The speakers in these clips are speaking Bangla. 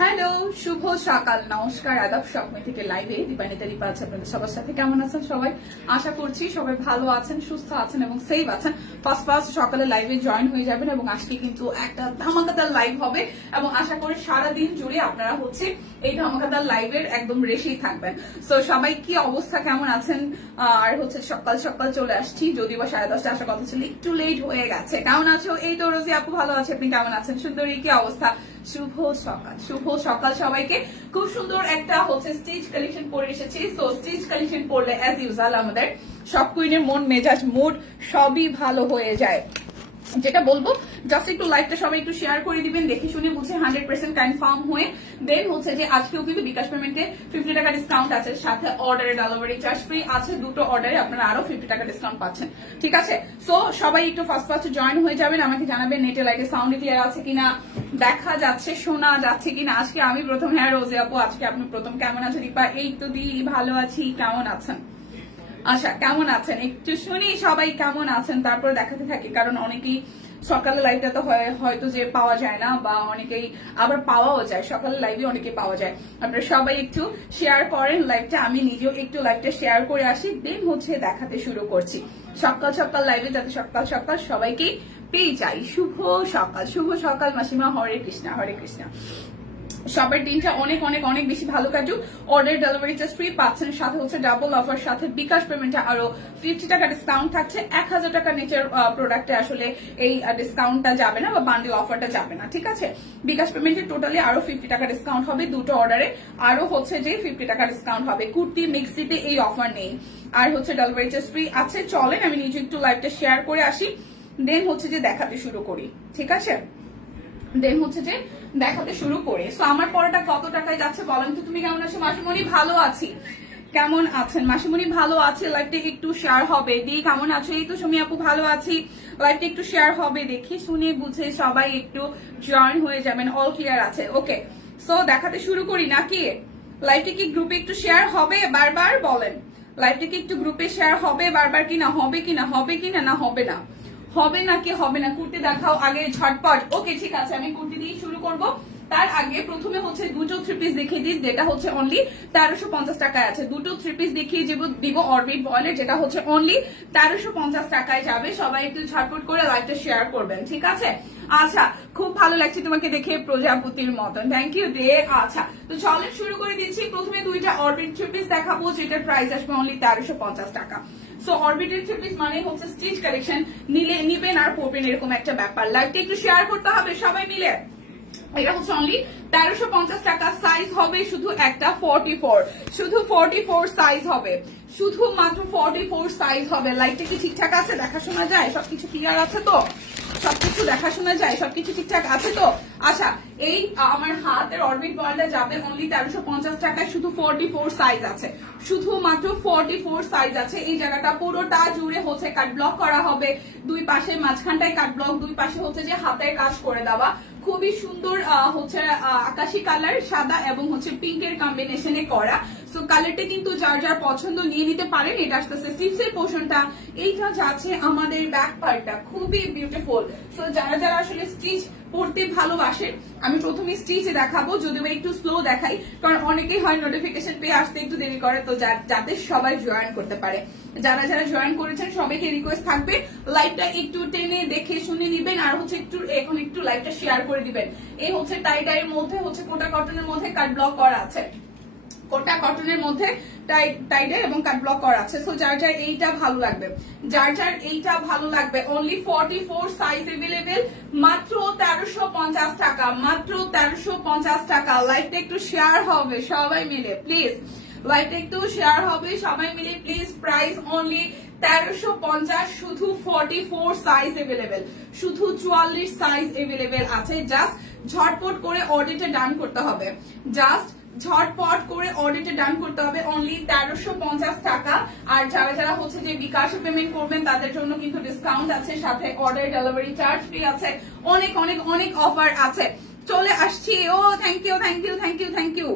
হ্যালো, শুভ সকাল, নমস্কার, আদাব। স্বপ্ন থেকে লাইভে দীপানিতা দীপা আছে আপনাদের সবার সাথে। কেমন আছেন সবাই? আশা করছি সবাই ভালো আছেন, সুস্থ আছেন এবং সেফ আছেন। ফার্স্ট সকালে লাইভে জয়েন হয়ে যাবেন এবং আজকে কিন্তু একটা ধামাকাদার লাইভ হবে এবং আশা করি সারাদিন জুড়ে আপনারা হচ্ছে এই ধামাকাদার লাইভের একদম রেশেই থাকবেন। সো সবাই কি অবস্থা, কেমন আছেন? আর হচ্ছে সকাল সকাল চলে আসছি, যদিও বা 10:30 আসার কথা ছিল, একটু লেট হয়ে গেছে। কেমন আছো? এই তো রোজি আপু ভালো আছে, আপনি কেমন আছেন? সুন্দরী কি অবস্থা? শুভ সকাল, শুভ সকাল সবাইকে। খুব সুন্দর একটা হচ্ছে স্টিচ কালেকশন পরে এসেছি। তো স্টিচ কালেকশন পরলে অ্যাজ ইউজুয়াল আমাদের সব কুইনের মন মেজাজ মুড সবই ভালো হয়ে যায়। যেটা বলবো জাস্ট একটু লাইভটা সবাই একটু শেয়ার করে দিবেন, দেখে শুনে বুঝে 100% কনফার্ম হয়ে। দেন হচ্ছে যে আজকেও কিন্তু বিকাশ পেমেন্টে 50 টাকা ডিসকাউন্ট আছে, সাথে অর্ডারে ডেলিভারি চার্জ ফ্রি আছে। দুটো অর্ডারে আপনারা আরো 50 টাকা ডিসকাউন্ট পাচ্ছেন, ঠিক আছে? সো সবাই একটু ফার্স্ট জয়েন হয়ে যাবেন। আমাকে জানাবেন নেটে লাইটে সাউন্ড ক্লিয়ার আছে কিনা, দেখা যাচ্ছে, শোনা যাচ্ছে কিনা। আজকে আমি প্রথম। হ্যাঁ রোজি আপু, আজকে আপনি প্রথম। কেমন আছেন দীপা? এই তো দি ভালো আছি, কেমন আছেন? আচ্ছা, কেমন আছেন একটু শুনি সবাই কেমন আছেন, তারপর দেখাতে থাকি। কারণ অনেকেই সকালে লাইভটা তো হয়তো যে পাওয়া যায় না, বা অনেকেই আবার পাওয়াও যায়, সকালে লাইভে অনেকে পাওয়া যায়। আপনারা সবাই একটু শেয়ার করেন লাইভটা, আমি নিজেও একটু লাইভটা শেয়ার করে আসি, দেন হচ্ছে দেখাতে শুরু করছি সকাল সকাল লাইভে, যাতে সকাল সকাল সবাইকেই পেয়ে যাই। শুভ সকাল, শুভ সকাল মাসিমা। হরে কৃষ্ণা, হরে কৃষ্ণা। সবার দিনটা অনেক অনেক অনেক বেশি ভালো কাটুক। অর্ডার ডেলিভারি চার্জ ফ্রি পাচ্ছেন, সাথে হচ্ছে ডাবল অফার, সাথে বিকাশ পেমেন্টে আরো 50 টাকা ডিসকাউন্ট থাকছে। 1000 টাকা নিচের প্রোডাক্টে আসলে এই ডিসকাউন্টটা যাবে না, বা বান্ডেল অফারটা যাবে না, ঠিক আছে? বিকাশ পেমেন্টে টোটালি আরো 50 টাকা ডিসকাউন্ট হবে, দুটো অর্ডারে আরো হচ্ছে যে 50 টাকা ডিসকাউন্ট হবে। কুর্তি মিক্সিতে এই অফার নেই, আর হচ্ছে ডেলিভারি চার্জ ফ্রি আছে। চলেন আমি নিজে একটু লাইভটা শেয়ার করে আসি, দেন হচ্ছে যে দেখাতে শুরু করি, ঠিক আছে? দেন হচ্ছে যে দেখাতে শুরু করে। সো আমার পড়াটা কত টাকায় যাচ্ছে বলেন তো? তুমি কেমন আছো? মাসিমণি ভালো আছি, কেমন আছেন? মাসিমণি ভালো আছে, লাইভটা একটু শেয়ার হবে। দি কেমন আছো? এই তো সুমি আপু ভালো আছি, লাইভটা একটু শেয়ার হবে, দেখি শুনে বুঝে সবাই একটু জয়েন হয়ে যাবেন। অল ক্লিয়ার আছে, ওকে। সো দেখাতে শুরু করি নাকি? লাইভটা কি গ্রুপে একটু শেয়ার হবে? বারবার বলেন, লাইভটা কি একটু গ্রুপে শেয়ার হবে বারবার কিনা? হবে কিনা, হবে কিনা, না হবে না? হবে নাকি হবে না? কুর্তি দেখাও আগে ঝটপট। ওকে ঠিক আছে, আমি কুর্তি দিয়ে শুরু করব। তার আগে প্রথমে হচ্ছে দুটো থ্রি পিস দেখিয়ে দিই, যেটা হচ্ছে অনলি 1350 টাকায় আছে। দুটো থ্রি পিস দেখিয়ে দিব অরবিট ভয়েলের, যেটা হচ্ছে অনলি 1350 টাকায় যাবে। সবাই একটু ঝটপট করে লাইভটা শেয়ার করবেন, ঠিক আছে? আচ্ছা, খুব ভালো লাগছে তোমাকে দেখে, প্রজাপতির মতন, থ্যাংক ইউ দে। আচ্ছা, তো চলেন শুরু করে দিচ্ছি। প্রথমে দুইটা অরবিট থ্রি পিস দেখাবো, যেটার প্রাইস আসবে অনলি 1350 টাকা। সো অরবিটের থ্রি পিস মানে হচ্ছে স্টিচ কালেকশন, নিবেন আর পরবেন এরকম একটা ব্যাপার। লাইভটা একটু শেয়ার করতে হবে সবাই মিলে। এটা হচ্ছে অনলি 1350 টাকা। সাইজ হবে শুধু একটা 44, শুধু 44 সাইজ হবে, শুধুমাত্র 44 সাইজ হবে। লাইটটা কি ঠিকঠাক আছে? দেখাশোনা যায়? সবকিছু ক্লিয়ার আছে তো? সবকিছু দেখাশোনা যায়? সবকিছু ঠিকঠাক আছে তো? আচ্ছা, এই আমার হাতের অরবিট বলটা যাবে অনলি 1350 টাকায়, শুধু 44 সাইজ আছে, শুধুমাত্র 44 সাইজ আছে। এই জায়গাটা পুরোটা জুড়ে হচ্ছে কাট ব্লক করা হবে, দুই পাশে মাঝখানটায় কাট ব্লক, দুই পাশে হচ্ছে যে হাতের কাজ করে দেওয়া। খুবই সুন্দর হচ্ছে আকাশি কালার, সাদা এবং হচ্ছে পিঙ্কের কম্বিনেশনে করা। সো কালারটা কিন্তু যার যার পছন্দ নিয়ে নিতে পারেন। এটা আসতেছে স্লিভসের পোর্শনটা, এইটা যাচ্ছে আমাদের ব্যাক পার্টটা, খুবই বিউটিফুল। সো যারা যারা আসলে স্টিচ পড়তে ভালোবাসে, আমি প্রথমে স্টিচ দেখাবো, যদিও একটু স্লো দেখাই, কারণ অনেকেই হয় নোটিফিকেশন পেয়ে আসতে একটু দেরি করে, তো যাতে সবাই জয়েন করতে পারে। যারা যারা জয়েন করেছেন সবাইকে রিকোয়েস্ট থাকবে লাইভটা একটু টেনে দেখে শুনে নিবেন, আর হচ্ছে একটু এখন একটু লাইভটা শেয়ার করে দিবেন। এই হচ্ছে টাই মধ্যে হচ্ছে কোটা কটনের মধ্যে কাট ব্লক করা আছে, কোটা কটনের মধ্যে টাইডে এবং কাট ব্লক করা আছে। সো যার যার এইটা ভালো লাগবে, যার যার এইটা ভালো লাগবে, অনলি 44 সাইজ এভেলেবেল, মাত্র 1350 টাকা, মাত্র 1350 টাকা। লাইভটা একটু শেয়ার হবে সবাই মিলে প্লিজ, লাইভটা একটু শেয়ার হবে সবাই মিলে প্লিজ। প্রাইস অনলি 1350, শুধু 44 সাইজ এভেলেবেল, শুধু 44 সাইজ এভেলেবেল আছে। জাস্ট ঝটপট করে অর্ডারটা ডান করতে হবে, জাস্ট ঝটপট করে অর্ডারটা ডান করতে হবে। অনলি 1350 টাকা। আর যারা যারা হচ্ছে যে বিকাশে পেমেন্ট করবেন তাদের জন্য কিন্তু ডিসকাউন্ট আছে, সাথে অর্ডার ডেলিভারি চার্জ ফ্রি আছে, অনেক অনেক অনেক অফার আছে। চলে আসছি। ও thank you thank you thank you thank you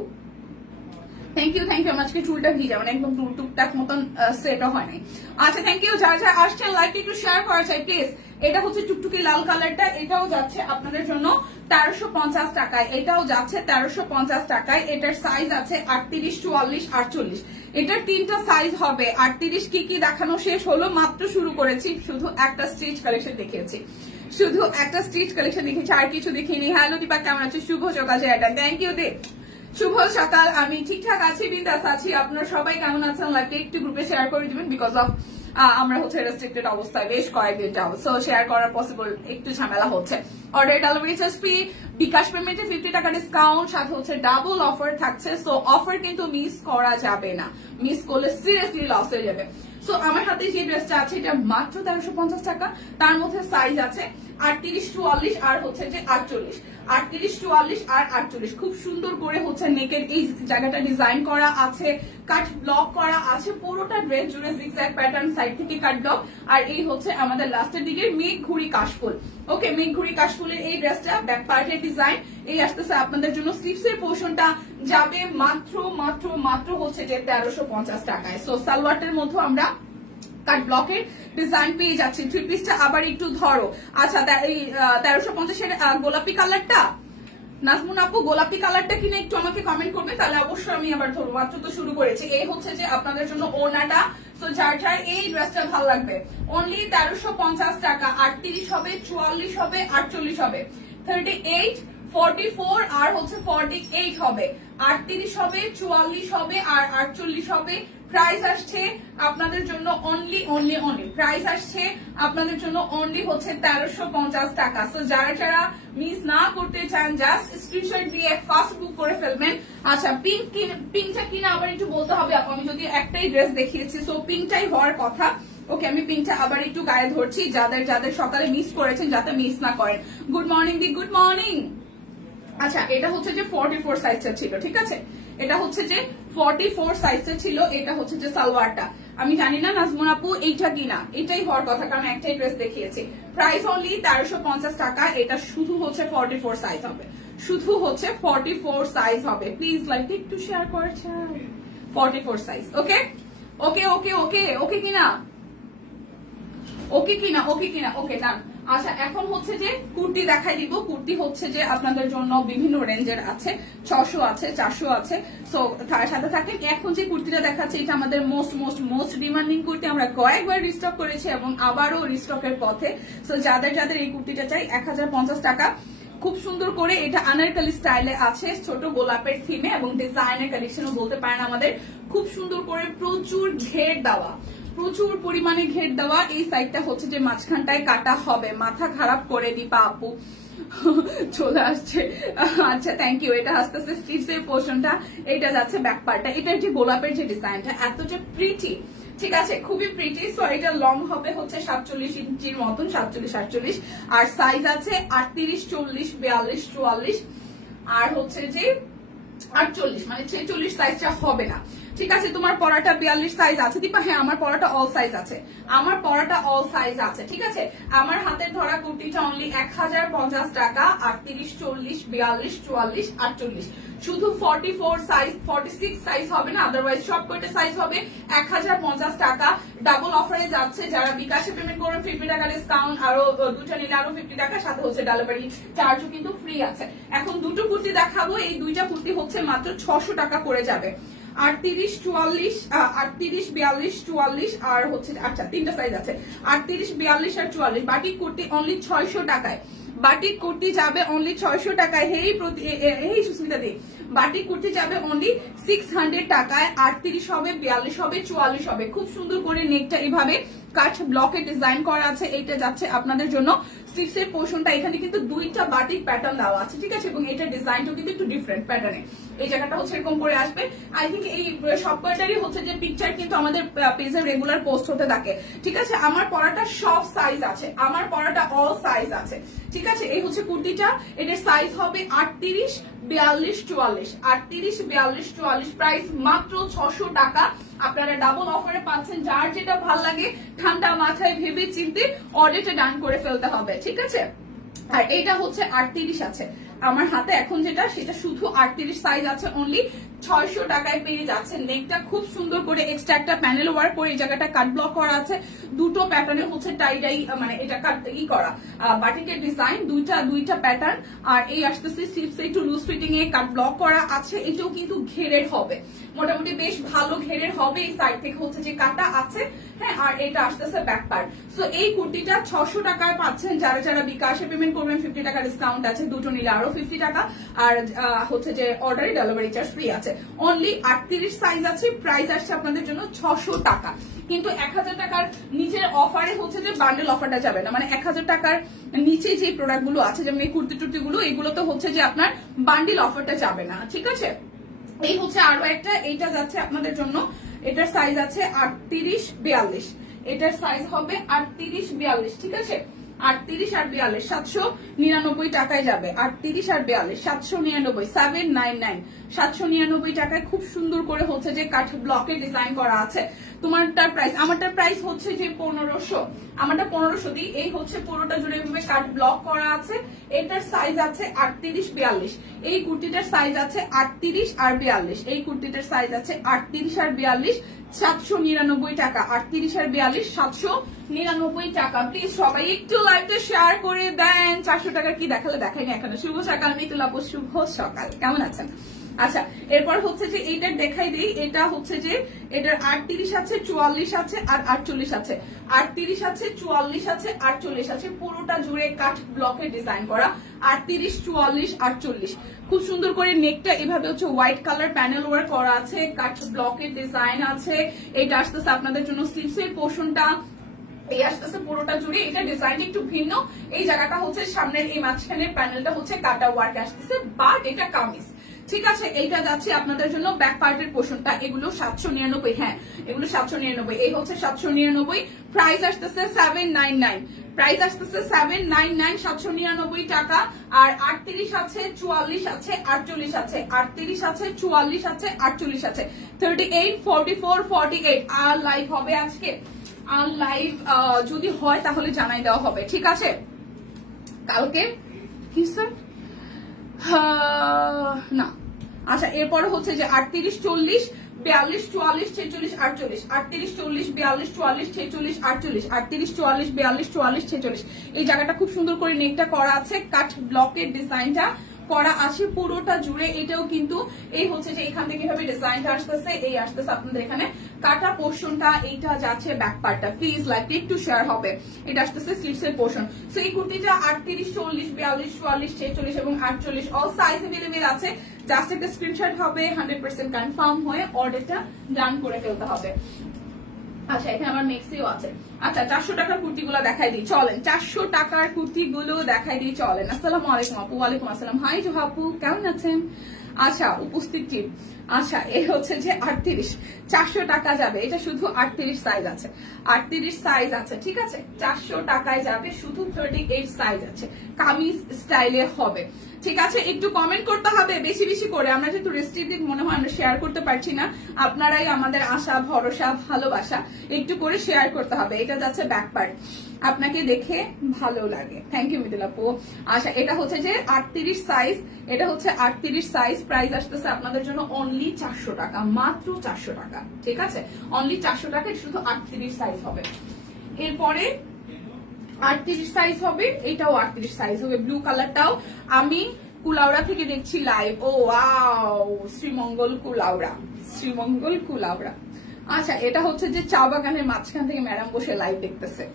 thank you thank you. আমার আজকে চুলটা ভিজা, মানে একদম টুকটাক মতন সেটও হয় নাই। আচ্ছা থ্যাংক ইউ। যারা যারা আসছেন লাইভটা একটু শেয়ার করা চাই প্লিজ। এটা হচ্ছে টুকটুকি লাল কালারটা, এটাও যাচ্ছে আপনাদের জন্য 1350 টাকায়, এটাও যাচ্ছে 1350 টাকায়। এটার সাইজ আছে 38, 44, 48। এটার তিনটা সাইজ হবে। 38 কি কি দেখানো শেষ হলো, মাত্র শুরু করেছি, শুধু একটা স্টিচ কালেকশন দেখিয়েছি, শুধু একটা স্টিচ কালেকশন দেখেছি, আর কিছু দেখিনি। হ্যালো দীপা কেমন আছে? শুভ সকাল এটা থ্যাংক ইউ দে। শুভ সকাল, আমি ঠিকঠাক আছি, বিন্দাস আছি। আপনারা সবাই কেমন আছেন? লাইভটা একটু গ্রুপে শেয়ার করে দিবেন, বিকজ অফ আমরা হচ্ছে রেস্ট্রিক্টেড অবস্থায় বেশ কয়েকদিন যাবো, সো শেয়ার করার পসিবল একটু ঝামেলা হচ্ছে। অর্ডার ডেলিভারি চার্জ ফ্রি, বিকাশ পেমেন্টে 50 টাকা ডিসকাউন্ট, সাথে হচ্ছে ডাবল অফার থাকছে। সো অফার কিন্তু মিস করা যাবে না, মিস করলে সিরিয়াসলি লস হয়ে যাবে। সো আমার হাতে যে ড্রেসটা আছে এটা মাত্র 1350 টাকা। তার মধ্যে সাইজ আছে 38, 44 আর হচ্ছে যে 48। 38, 44 আর 48 খুব সুন্দর করে হচ্ছে নেকের এই জায়গাটা ডিজাইন করা আছে, কাট ব্লক করা আছে, পুরোটা ড্রেস জুড়ে জিগজ্যাগ প্যাটার্ন, সাইড থেকে কাট ব্লক। আর এই হচ্ছে আমাদের লাস্টের দিকে মেঘ ঘুড়ি কাশফুল। ওকে, মেঘ ঘুড়ি কাশফুলের এই ড্রেসটা ব্যাক পার্টের ডিজাইন এই আসতেছে আপনাদের জন্য। স্লিভস এর পোর্শনটা যাবে মাত্র মাত্র মাত্র হচ্ছে যে 1350 টাকায়। সো সালোয়ারটার মধ্যে আমরা কাট ব্লকের ডিজাইন পেয়ে যাচ্ছি। থ্রি পিসটা আবার একটু ধরো। আচ্ছা এই 1350 এর গোলাপি কালারটা, নাজমুন আপু গোলাপি কালারটা কিনে একটু আমাকে কমেন্ট করবে, তাহলে অবশ্যই আমি আবার ধরবো, মাত্র তো শুরু করেছি। এই হচ্ছে যে আপনাদের জন্য ওড়নাটা। সো যার যার এই ড্রেসটা ভালো লাগবে, অনলি 1350 টাকা। 38 হবে, 44 হবে, 48 হবে, 38, 44 আর হচ্ছে 48 হবে, 38 হবে, 44 হবে আর 48 হবে। প্রাইস আসছে আপনাদের জন্য অনলি অনলি অনলি প্রাইস আসছে আপনাদের জন্য অনলি হচ্ছে 1350 টাকা। সো যারা যারা মিস না করতে চান জাস্ট স্ক্রিনশট দিয়ে ফার্স্ট বুক করে ফেলবেন। আচ্ছা পিঙ্কটা কিনা আবার একটু বলতে হবে, আমি যদি একটাই ড্রেস দেখিয়েছি, সো পিঙ্কটাই হওয়ার কথা। ওকে, আমি পিঙ্কটা আবার একটু গায়ে ধরছি, যাদের যাদের সকালে মিস করেছেন যাতে মিস না করেন। গুড মর্নিং দি, গুড মর্নিং। আচ্ছা এটা হচ্ছে যে 44 সাইজটা ছিল, ঠিক আছে, এটা হচ্ছে যে 44 সাইজটা ছিল। এটা হচ্ছে যে সালোয়ারটা, আমি জানি না নাজমুন আপু এইটা কিনা, এটাই হওয়ার কথা, কারণ একটাই ড্রেস দেখিয়েছি। প্রাইস অনলি 1350 টাকা। এটা শুধু হচ্ছে 44 সাইজ হবে, শুধু হচ্ছে 44 সাইজ হবে। প্লিজ লাইক একটু শেয়ার করে চাই। 44 সাইজ। ওকে ওকে ওকে ওকে ওকে কিনা, ওকে কিনা, ওকে কিনা, ওকে ডান। আচ্ছা এখন হচ্ছে যে কুর্তি দেখাই দিব। কুর্তি হচ্ছে যে আপনাদের জন্য বিভিন্ন রেঞ্জের আছে, 600 আছে, 400 আছে। সো সাথে থাকেন। এখন যে কুর্তিটা দেখাচ্ছে এটা আমাদের most most most demanding kurti, আমরা কয়েকবার রিস্টক করেছি এবং আবারও রিস্টকের পথে। সো যাদের যাদের এই কুর্তিটা চাই 1050 টাকা। খুব সুন্দর করে এটা আনারকলি স্টাইলে আছে, ছোট গোলাপের থিমে এবং ডিজাইনের কালেকশনও বলতে পারেন আমাদের। খুব সুন্দর করে প্রচুর ঘের দেওয়া, প্রচুর পরিমাণে ঘের দেওয়া। এই সাইডটা হচ্ছে যে মাঝখানটায় কাটা হবে, মাথা খারাপ করে দীপা আপু চলে আসছে। আচ্ছা থ্যাংক ইউ। এটা আস্তে আস্তে স্লিভস এর পোর্শনটা, এটা যাচ্ছে ব্যাক পার্টটা। এটার যে গোলাপের যে ডিজাইনটা এতটা প্রিটি, ঠিক আছে, খুবই প্রিটি। সো এটা লং হবে হচ্ছে 47 ইঞ্চির মতন, 47, 48 আর সাইজ আছে 38, 40, 42, 44 আর হচ্ছে যে 48, মানে 46 সাইজটা হবে না, ঠিক আছে। তোমার পরাটা 42 সাইজ আছে দীপা? হ্যাঁ আমার পরাটা অল সাইজ আছে, আমার পরাটা অল সাইজ আছে, ঠিক আছে। আমার হাতের ধরা কুর্তিটা অনলি 1050 টাকা। 38, 40, 42, 44, 48 শুধু 44 সাইজ, 46 সাইজ হবে না, আদারওয়াইজ সব কয়টা সাইজ হবে 1050 টাকা। ডাবল অফারে যাচ্ছে, যারা বিকাশে পেমেন্ট করবেন 50 টাকা ডিসকাউন্ট, আরো দুটো নিলে আরো 50 টাকা, সাথে হচ্ছে ডেলিভারি চার্জও কিন্তু ফ্রি আছে। এখন দুটো কুর্তি দেখাবো, এই দুইটা কুর্তি হচ্ছে মাত্র 600 টাকা করে যাবে। 38, 44, 38, 42, 44 আর হচ্ছে, আচ্ছা তিনটা সাইজ আছে, 38, 42 আর 44। বাটিক কুর্তি অনলি 600 টাকায়, বাটিক কুর্তি যাবে অনলি 600 টাকায়। এই সুস্মিতা দি, বাটিক কুর্তি যাবে অনলি 600 টাকায়। 38 হবে, 42 হবে, 44 হবে। খুব সুন্দর করে নেকটা এভাবে কাট ব্লকে ডিজাইন করা আছে। এইটা যাচ্ছে আপনাদের জন্য স্লিভস এর পোর্শনটা, এখানে কিন্তু দুইটা বাটিক প্যাটার্ন দেওয়া আছে, ঠিক আছে, এবং এটা ডিজাইনটা কিন্তু একটু ডিফারেন্ট প্যাটার্নে। এই জায়গাটা হচ্ছে এরকম করে আসবে। আই থিঙ্ক এই সব কয়টারই হচ্ছে যে পিকচার কিন্তু আমাদের পেজে রেগুলার পোস্ট হতে থাকে, ঠিক আছে। আমার পরাটা সব সাইজ আছে, আমার পরাটা অল সাইজ আছে, ঠিক আছে। এই হচ্ছে কুর্তিটা, এটার সাইজ হবে 38, 42, 44, 38, 42, 44। প্রাইস মাত্র 600 টাকা। আপনারা ডাবল অফারে পাচ্ছেন। যার যেটা ভালো লাগে ঠান্ডা মাথায় ভেবে চিন্তে অর্ডারটা ডান করে ফেলতে হবে, ঠিক আছে। আর এটা হচ্ছে 38 আছে, আমার হাতে এখন যেটা সেটা শুধু 38 সাইজ আছে, অনলি 600 টাকায় পেয়ে যাচ্ছেন। নেকটা খুব সুন্দর করে এক্সট্রা একটা প্যানেল ওয়ার্ক করে এই জায়গাটা কাট ব্লক করা আছে, দুটো প্যাটার্নে হচ্ছে টাই ডাই, মানে এটা কাট করা বাটিকের ডিজাইন, দুইটা প্যাটার্ন। আর এই আসতেছে স্লিভসে একটু লুজ ফিটিং এ কাট ব্লক করা আছে, এটাও কিন্তু ঘেরের হবে, মোটামুটি বেশ ভালো ঘেরের হবে। এই সাইড থেকে হচ্ছে যে কাটা আছে, হ্যাঁ। আর এটা আসতেছে ব্যাক পার্ট। সো এই কুর্তিটা 600 টাকায় পাচ্ছেন। যারা যারা বিকাশে পেমেন্ট করবেন 50 টাকা ডিসকাউন্ট আছে, দুটো নিলে আরো 50 টাকা। আর হচ্ছে যে অর্ডারে ডেলিভারি চার্জ ফ্রি আছে। অনলি 38 সাইজ আছে, প্রাইস আসছে আপনাদের জন্য 600 টাকা। কিন্তু 1000 টাকার নিচের অফারে হচ্ছে যে বান্ডেল অফারটা যাবে না, মানে 1000 টাকার নিচে যে প্রোডাক্ট গুলো আছে যেমন এই কুর্তি টুর্তি গুলো, এগুলো তো হচ্ছে যে আপনার বান্ডেল অফারটা যাবে না, ঠিক আছে। এই হচ্ছে আরো একটা, এইটা যাচ্ছে আপনাদের জন্য, এটার সাইজ আছে 38-42, এটার সাইজ হবে 38-42, ঠিক আছে। 38 আর 42 799 টাকায় যাবে। 38 আর 42 799, 799 799 টাকায় খুব সুন্দর করে হচ্ছে যে কাঠ ব্লকে ডিজাইন করা আছে। তোমারটার প্রাইস, আমারটার প্রাইস হচ্ছে যে 1500, আমারটা 1500 দিই। এই হচ্ছে পুরোটা জুড়ে এভাবে কাঠ ব্লক করা আছে। এটার সাইজ আছে 38-42, এই কুর্তিটার সাইজ আছে 38 আর 42, এই কুর্তিটার সাইজ আছে 38 আর 42, 799 টাকা। 38 আর 42 799 টাকা। প্লিজ সবাই একটু লাইভটা শেয়ার করে দেন। 400 টাকা কি দেখালে দেখাইনি এখানে। শুভ সকাল মিতুল আপু, শুভ সকাল, কেমন আছেন? আচ্ছা, এরপর হচ্ছে যে এইটা দেখাই দিই। এটা হচ্ছে যে এটার 38 আছে, 44 আছে আর 48 আছে। 38 আছে, 44 আছে, 48 আছে, পুরোটা জুড়ে কাঠ ব্লকে ডিজাইন করা। 38, 44, 48 খুব সুন্দর করে নেকটা এভাবে হচ্ছে হোয়াইট কালার প্যানেল ওয়ার্ক করা আছে, কাঠ ব্লকের ডিজাইন আছে। এটা আসতেছে আপনাদের জন্য স্লিভসের পোর্শনটা, এই আসতেছে পুরোটা জুড়ে। এটা ডিজাইন একটু ভিন্ন, এই জায়গাটা হচ্ছে সামনের এই মাঝখানের প্যানেলটা হচ্ছে কাটা ওয়ার্ক আসতেছে, বাট এটা কামিজ, ঠিক আছে। এইটা যাচ্ছে আপনাদের জন্য ব্যাক পার্টের পোর্শনটা। এগুলো 799, হ্যাঁ এগুলো 799, এই হচ্ছে 799। প্রাইস আসতেছে 799, প্রাইস আসতেছে 799, 799 টাকা। আর 38 আছে, 44 আছে, 48 আছে, 38 আছে, 44 আছে, 48 আছে, 38, 44, 48। আর লাইভ হবে আজকে, আর লাইভ যদি হয় তাহলে জানাই দেওয়া হবে, ঠিক আছে। কালকে কি স্যার না, আচ্ছা। এরপরে হচ্ছে যে 38, 40, 42, 44, 46, 48, 38, 40, 42, 44, 46, 48, 38, 40, 42, 44, 46। এই জায়গাটা খুব সুন্দর করে নেকটা করা আছে, কাঠ ব্লকের ডিজাইনটা করা আছে পুরোটা জুড়ে। এটাও কিন্তু এই হচ্ছে যে এখান থেকে এভাবে ডিজাইনটা আসতেছে, এই আসতেছে আপনাদের এখানে কাটা পোর্শনটা, এইটা যাচ্ছে ব্যাক পার্টটা। প্লিজ লাইক একটু শেয়ার হবে। এটা আসতেছে স্লিভসের পোর্শন। সো এই কুর্তিটা 38, 40, 42, 44, 46 এবং 48 অল সাইজ अवेलेबल আছে। জাস্ট একটা স্ক্রিনশট হবে, 100% কনফার্ম হয়ে অর্ডারটা ডান করে ফেলতে হবে। আচ্ছা, এখানে আমার মেক্সিও আছে। আচ্ছা, 400 টাকার কুর্তিগুলো দেখাই দিই, চলেন। 400 টাকার কুর্তিগুলো দেখাই দিই, চলেন। আসসালামু আলাইকুম আপু। ওয়ালাইকুম আসসালাম। হাই জোহা আপু, কেমন আছেন? আচ্ছা, উপস্থিত টিম। আচ্ছা, এই হচ্ছে যে 38, 400 টাকা যাবে। এটা শুধু 38 সাইজ আছে, 38 সাইজ আছে, ঠিক আছে। 400 টাকায় যাবে, শুধু 38 সাইজ আছে, কামিজ স্টাইলে হবে, ঠিক আছে। একটু কমেন্ট করতে হবে বেশি বেশি করে। আমরা যেহেতু রেস্ট্রিক্টেড মনে হয় আমরা শেয়ার করতে পারছি না, আপনারাই আমাদের আশা ভরসা ভালোবাসা, একটু করে শেয়ার করতে হবে। এটা যাচ্ছে ব্যাক পার্ট, আপনাকে দেখে ভালো লাগে, থ্যাংক ইউ মিতুল আপু। আচ্ছা, এটা হচ্ছে যে 38 সাইজ, এটা হচ্ছে 38 সাইজ। প্রাইস আসতেছে আপনাদের জন্য অনলি 400 টাকা, মাত্র 400 টাকা, ঠিক আছে। অনলি 400 টাকা, শুধু 38 সাইজ হবে। এরপরে 38 সাইজ হবে, এটাও 38 সাইজ হবে। ব্লু কালারটাও আমি কুলাউড়া থেকে দেখছি লাইভ। ও ওয়াও, শ্রীমঙ্গল কুলাউড়া, শ্রীমঙ্গল কুলাউড়া। আচ্ছা, এটা হচ্ছে যে চা বাগানের মাঝখান থেকে ম্যাডাম বসে লাইভ দেখতেছে।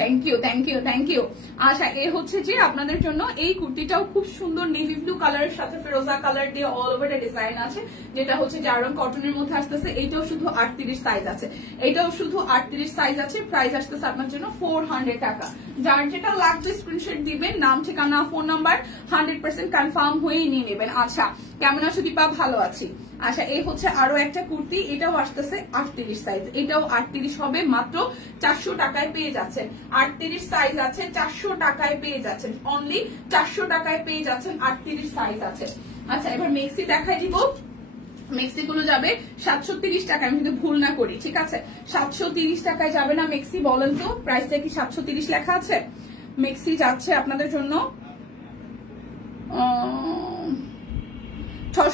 Thank you, thank you, thank you. আচ্ছা, এ হচ্ছে যে আপনাদের জন্য এই কুর্তিটাও খুব সুন্দর নেভি ব্লু কালারের সাথে ফিরোজা কালার দিয়ে অল ওভার ডিজাইন আছে, যেটা হচ্ছে জারং কটনের মধ্যে আসতেছে। এইটাও শুধু 38 সাইজ আছে, এটাও শুধু 38 সাইজ আছে। প্রাইস আসতেছে আপনার জন্য 400 টাকা। যার যেটা লাগবে স্ক্রিনশট দিবেন, নাম ঠিকানা ফোন নাম্বার 100% কনফার্ম হয়ে নিয়ে নেবেন। আচ্ছা, কেমন আছো দীপা? ভালো আছি। আচ্ছা, এই হচ্ছে আরো একটা কুর্তি, এটাও আসতেছে 38 সাইজ, এটাও 38 হবে, মাত্র 400 টাকায় পেয়ে যাচ্ছেন। 38 সাইজ আছে, 400 টাকায় পেয়ে যাচ্ছেন, অনলি 400 টাকায় পেয়ে যাচ্ছেন, 38 সাইজ আছে। আচ্ছা, এবার মেক্সি দেখাই দিব। মেক্সি গুলো যাবে 730 টাকা, আমি কিন্তু ভুল না করি, ঠিক আছে। 730 টাকায় যাবে না মেক্সি? বলেন তো, প্রাইসটা কি 730 লেখা আছে? মেক্সি যাচ্ছে আপনাদের জন্য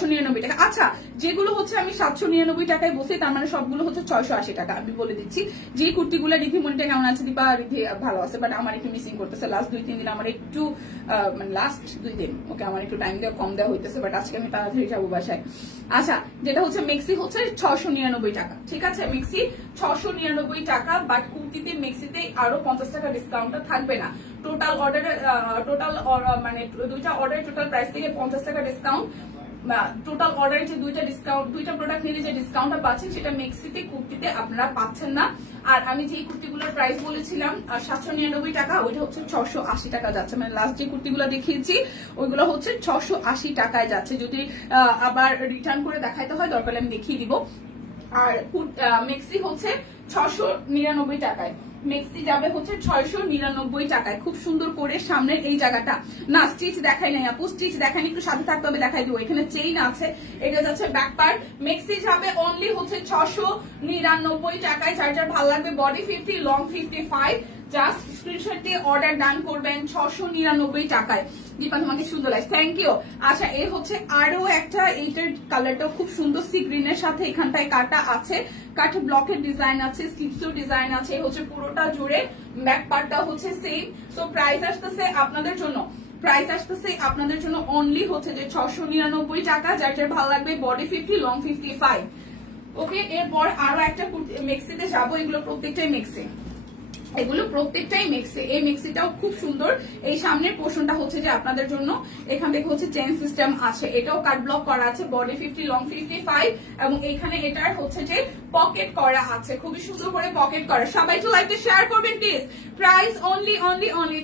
699 টাকা। আচ্ছা, যেগুলো হচ্ছে আমি 799 টাকায় বসি, তার মানে সবগুলো হচ্ছে 680 টাকা। আমি বলে দিচ্ছি যে কুর্তিগুলো রিধি মনিটা কেমন আছে? দীপা রিধি ভালো আছে, বাট আমার একটু মিসিং করতেছে লাস্ট 2-3 দিন। আমার একটু মানে লাস্ট 2 দিন ওকে আমার একটু টাইম দেওয়া কম দেওয়া হইতেছে, বাট আজকে আমি তাড়াতাড়ি যাবো বাসায়। আচ্ছা, যেটা হচ্ছে মেক্সি হচ্ছে 699 টাকা, ঠিক আছে? মেক্সি 699 টাকা, বাট কুর্তিতে মেক্সিতে আরো 50 টাকা ডিসকাউন্ট থাকবে না। টোটাল অর্ডারে মানে দুইটা অর্ডারের টোটাল প্রাইস থেকে 50 টাকা ডিসকাউন্ট। টোটাল অর্ডারে যে দুইটা প্রোডাক্ট নিলে যে ডিসকাউন্টটা পাচ্ছেন, সেটা মেক্সিতে কুর্তিতে আপনারা পাচ্ছেন না। আর আমি যে কুর্তিগুলোর প্রাইস বলেছিলাম 799 টাকা, ওইটা হচ্ছে 680 টাকা যাচ্ছে। মানে লাস্ট যে কুর্তিগুলো দেখিয়েছি ওইগুলো হচ্ছে 680 টাকায় যাচ্ছে। যদি আবার রিটার্ন করে দেখাইতে হয় দরকার আমি দেখিয়ে দিব। আর মেক্সি হচ্ছে 699 টাকায়, মেক্সি যাবে হচ্ছে 699 টাকায়। খুব সুন্দর করে সামনের এই জায়গাটা না স্টিচ দেখাই নাই আপু, স্টিচ দেখাই একটু সাথে থাকতে হবে, দেখাই দিব। এখানে চেইন আছে, এটা যাচ্ছে ব্যাক পার্ট। মেক্সি যাবে অনলি হচ্ছে 699 টাকায়। যার যার ভালো লাগবে বডি 50 লং 55, জাস্ট স্ক্রিনশট দিয়ে অর্ডার ডান করবেন 699 টাকায়। দীপা তোমাকে সুন্দর লাগছে, থ্যাংক ইউ। আচ্ছা, এ হচ্ছে আরো একটা, এইটার কালারটা খুব সুন্দর সি গ্রিনের সাথে এখানটায় কাটা আছে, কাঠে ব্লকের ডিজাইন আছে, স্লিপসও ডিজাইন আছে, হচ্ছে পুরোটা জুড়ে। ব্যাক পার্টটা হচ্ছে সেম। সো প্রাইস আসতেছে আপনাদের জন্য অনলি হচ্ছে যে 699 টাকা। যার যার ভালো লাগবে বডি 50 লং 55। ওকে, এরপর আরো একটা মেক্সিতে যাবো। এগুলো প্রত্যেকটাই মেক্সি, এই মেক্সিটাও খুব সুন্দর। এই সামনের পোর্শনটা হচ্ছে যে আপনাদের জন্য, এখান থেকে হচ্ছে চেন সিস্টেম আছে, এটাও কাট ব্লক করা আছে, বডি 50 লং 55, এবং এখানে এটার হচ্ছে যে পকেট করা আছে, খুবই সুন্দর করে পকেট করা। সবাই তো লাইভটা শেয়ার করবেন প্লিজ। প্রাইস অনলি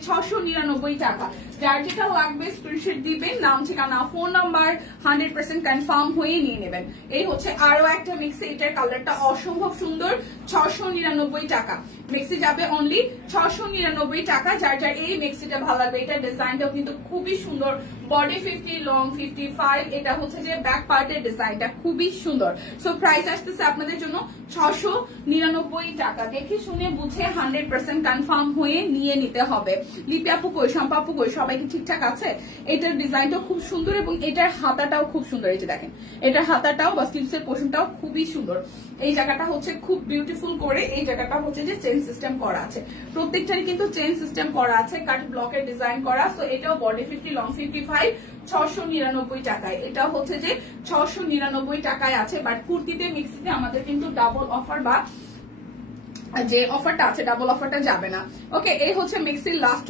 699 টাকা। যার যেটা লাগবে স্ক্রিনশট দিবেন, নাম ঠিকানা ফোন নাম্বার 100% কনফার্ম হয়ে নিয়ে নেবেন। এই হচ্ছে আরো একটা মেক্সি, এটার কালারটা অসম্ভব সুন্দর, 699 টাকা। মেক্সি যাবে অনলি 699 টাকা। যার যার এই মেক্সিটা ভালো লাগবে, এটা ডিজাইনটাও কিন্তু খুবই সুন্দর, বডি 50 লং 55, এটা হচ্ছে যে ব্যাক পার্টের ডিজাইনটা খুবই সুন্দর। সো প্রাইস আসতেছে আপনাদের জন্য 699 টাকা। দেখে শুনে বুঝে 100% কনফার্ম হয়ে নিয়ে নিতে হবে। লিপি আপু কই, শম্পা আপু কই, সবাই কি ঠিকঠাক আছে? এটার ডিজাইনটা খুব সুন্দর এবং এটার হাতাটাও খুব সুন্দর। এই যে দেখেন, এটার হাতাটাও বা স্লিভসের পোর্শনটাও খুবই সুন্দর। এই জায়গাটা হচ্ছে খুব বিউটিফুল করে, এই জায়গাটা হচ্ছে যে চেন সিস্টেম করা আছে, প্রত্যেকটারই কিন্তু চেন সিস্টেম করা আছে, কাট ব্লকের ডিজাইন করা। সো এটাও বডি 50 লং 55, 699 টাকায়। এটা হচ্ছে যে 699 টাকায় আছে। বাট কুর্তিতে মিক্সিতে আমাদের কিন্তু ডাবল অফার বা যে অফারটা আছে ডাবল অফারটা যাবে না। ওকে, এই হচ্ছে মেক্সির লাস্ট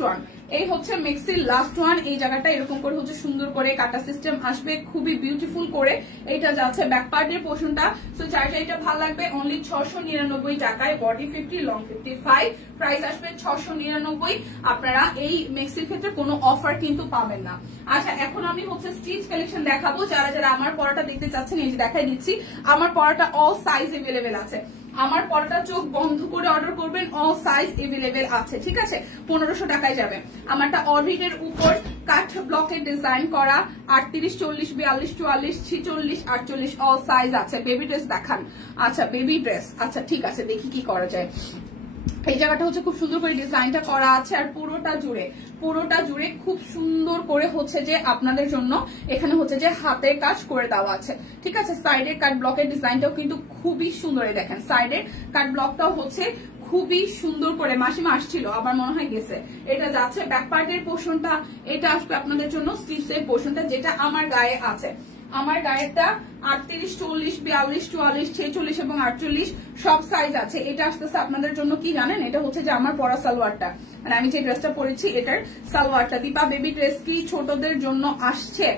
ওয়ান, এই জায়গাটা এরকম করে হচ্ছে সুন্দর করে কাটা সিস্টেম আসবে, খুবই বিউটিফুল করে। এটা যাচ্ছে ব্যাক পার্টের পোর্শনটা। সো যার এটা ভালো লাগবে অনলি 699 টাকায়, বডি 50 লং 55, প্রাইস আসবে 699। আপনারা এই মেক্সির ক্ষেত্রে কোনো অফার কিন্তু পাবেন না। আচ্ছা, এখন আমি হচ্ছে স্টিচ কালেকশন দেখাবো। যারা যারা আমার পরাটা দেখতে চাচ্ছেন, এই যে দেখাই দিচ্ছি, আমার পরাটা অল সাইজ এভেলেবেল আছে। আমার পরাটা চোখ বন্ধ করে অর্ডার করবেন, অল সাইজ এভেলেবেল আছে, ঠিক আছে? 1500 টাকায় যাবে। আমারটা অরবিটের উপর কাঠ ব্লকের ডিজাইন করা, 38, 40, 42, 44, 46, 48 অল সাইজ আছে। বেবি ড্রেস দেখান। আচ্ছা, বেবি ড্রেস, আচ্ছা ঠিক আছে, দেখি কি করা যায়। এই জায়গাটা হচ্ছে খুব সুন্দর করে ডিজাইনটা করা আছে, আর পুরোটা জুড়ে খুব সুন্দর করে হচ্ছে যে আপনাদের জন্য এখানে হচ্ছে যে হাতের কাজ করে দেওয়া আছে, ঠিক আছে? সাইডের কাট ব্লকের ডিজাইনটাও কিন্তু খুবই সুন্দর। দেখেন সাইডের কাট ব্লকটাও হচ্ছে খুবই সুন্দর করে, মাসিমা আসছিল আবার মনে হয় গেছে। এটা যাচ্ছে ব্যাক পার্টের পোর্শনটা, এটা আসবে আপনাদের জন্য স্লিভসের পোর্শনটা, যেটা আমার গায়ে আছে। আমার গায়েরটা 38, 40, 42, 44, 46 এবং 48 সব সাইজ আছে। এটা আসতেছে আপনাদের জন্য কি জানেন, এটা হচ্ছে যে আমার পরা সালোয়ারটা, মানে আমি যে ড্রেসটা পরেছি এটার সালোয়ারটা। দীপা বেবি ড্রেস কি ছোটদের জন্য আসছে?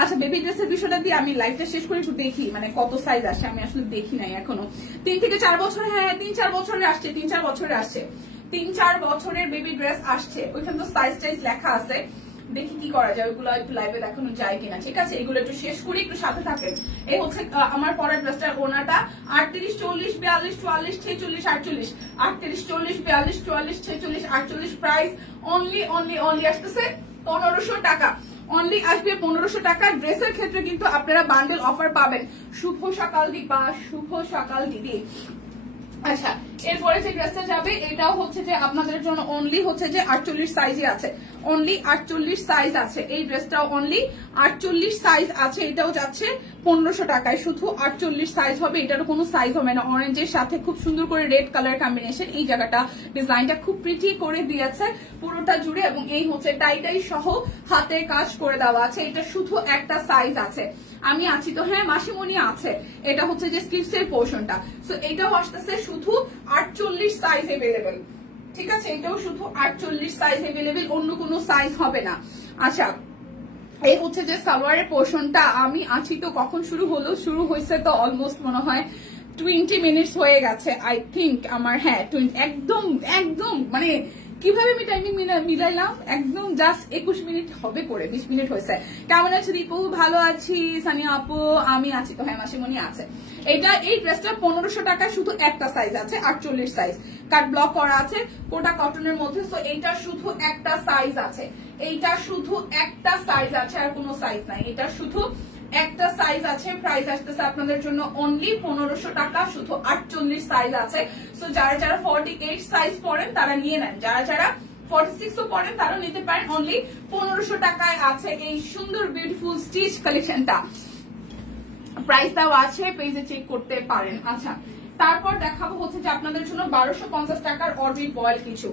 আচ্ছা, বেবি ড্রেসের বিষয়টা দিয়ে আমি লাইভটা শেষ করে একটু দেখি, মানে কত সাইজ আসে আমি আসলে দেখি নাই এখনো। 3 থেকে 4 বছর, হ্যাঁ 3-4 বছরে আসছে, 3-4 বছরে আসছে, 3-4 বছরের বেবি ড্রেস আসছে। ওইখানে তো সাইজ টাইজ লেখা আছে, দেখি কি করা যায়, ওইগুলো একটু লাইভে দেখানো যায় কিনা, ঠিক আছে? এগুলো একটু শেষ করি, একটু সাথে থাকেন। এই হচ্ছে আমার পরের ড্রেসটার ওনাটা 38, 40, 42, 44, 46, 48, 38, 40, 42, 44, 46, 48, প্রাইস অনলি আসতেছে 1500 টাকা, অনলি আসবে 1500 টাকা। ড্রেসের ক্ষেত্রে কিন্তু আপনারা বান্ডেল অফার পাবেন। শুভ সকাল দীপা, শুভ সকাল দিদি। আচ্ছা, এরপরে যে ড্রেসটা যাবে এটাও হচ্ছে যে আপনাদের জন্য অনলি হচ্ছে যে 48 সাইজই আছে, অনলি 48 সাইজ আছে। এই ড্রেসটাও অনলি 48 সাইজ আছে, এটাও যাচ্ছে 1500 টাকায়, শুধু 48 সাইজ হবে, এটারও কোনো সাইজ হবে না। অরেঞ্জের সাথে খুব সুন্দর করে রেড কালার কম্বিনেশন, এই জায়গাটা ডিজাইনটা খুব প্রিটি করে দিয়েছে পুরোটা জুড়ে, এবং এই হচ্ছে টাই সহ হাতের কাজ করে দেওয়া আছে। এটা শুধু একটা সাইজ আছে, আমি আছি তো, হ্যাঁ মাসিমণি আছে। এটা হচ্ছে যে স্লিভস এর পোর্শনটা, সো এটাও আসতেছে শুধু 48 সাইজ এভেলেবেল, ঠিক আছে, এটাও শুধু 48 সাইজ এভেলেবেল, অন্য কোনো সাইজ হবে না। আচ্ছা, এই হচ্ছে যে সালোয়ারের পোর্শনটা, আমি আছি তো কখন শুরু হলো, শুরু হয়েছে তো অলমোস্ট মনে হয় 20 মিনিটস হয়ে গেছে আই থিঙ্ক আমার, হ্যাঁ একদম একদম মানে কিভাবে আমি টাইমিং মিলাইলাম, একদম জাস্ট 21 মিনিট হবে করে, 20 মিনিট হয়েছে। কেমন আছে রিপু? ভালো আছি। সানিয়া আপু আমি আছি তো, হ্যাঁ মাসিমণি আছে। এটা এই ড্রেসটা 1500 টাকায়, শুধু একটা সাইজ আছে 48 সাইজ, কাট ব্লক করা আছে, কোটা কটনের মধ্যে। তো এইটা শুধু একটা সাইজ আছে, এইটা শুধু একটা সাইজ আছে, আর কোনো সাইজ নাই, এটা শুধু একটা সাইজ আছে। প্রাইস আসতেছে আপনাদের জন্য অনলি 1500 টাকা, শুধু 48 সাইজ আছে। সো যারা যারা 48 সাইজ পড়েন তারা নিয়ে নেন, যারা যারা 46 ও পড়েন তারা নিতে পারেন। অনলি 1500 টাকায় আছে এই সুন্দর বিউটিফুল স্টিচ কালেকশনটা, প্রাইসটাও আছে, পেজে চেক করতে পারেন। আচ্ছা, তারপর দেখাবো হচ্ছে যে আপনাদের জন্য 1250 টাকার অরবিট ভয়েল কিছু,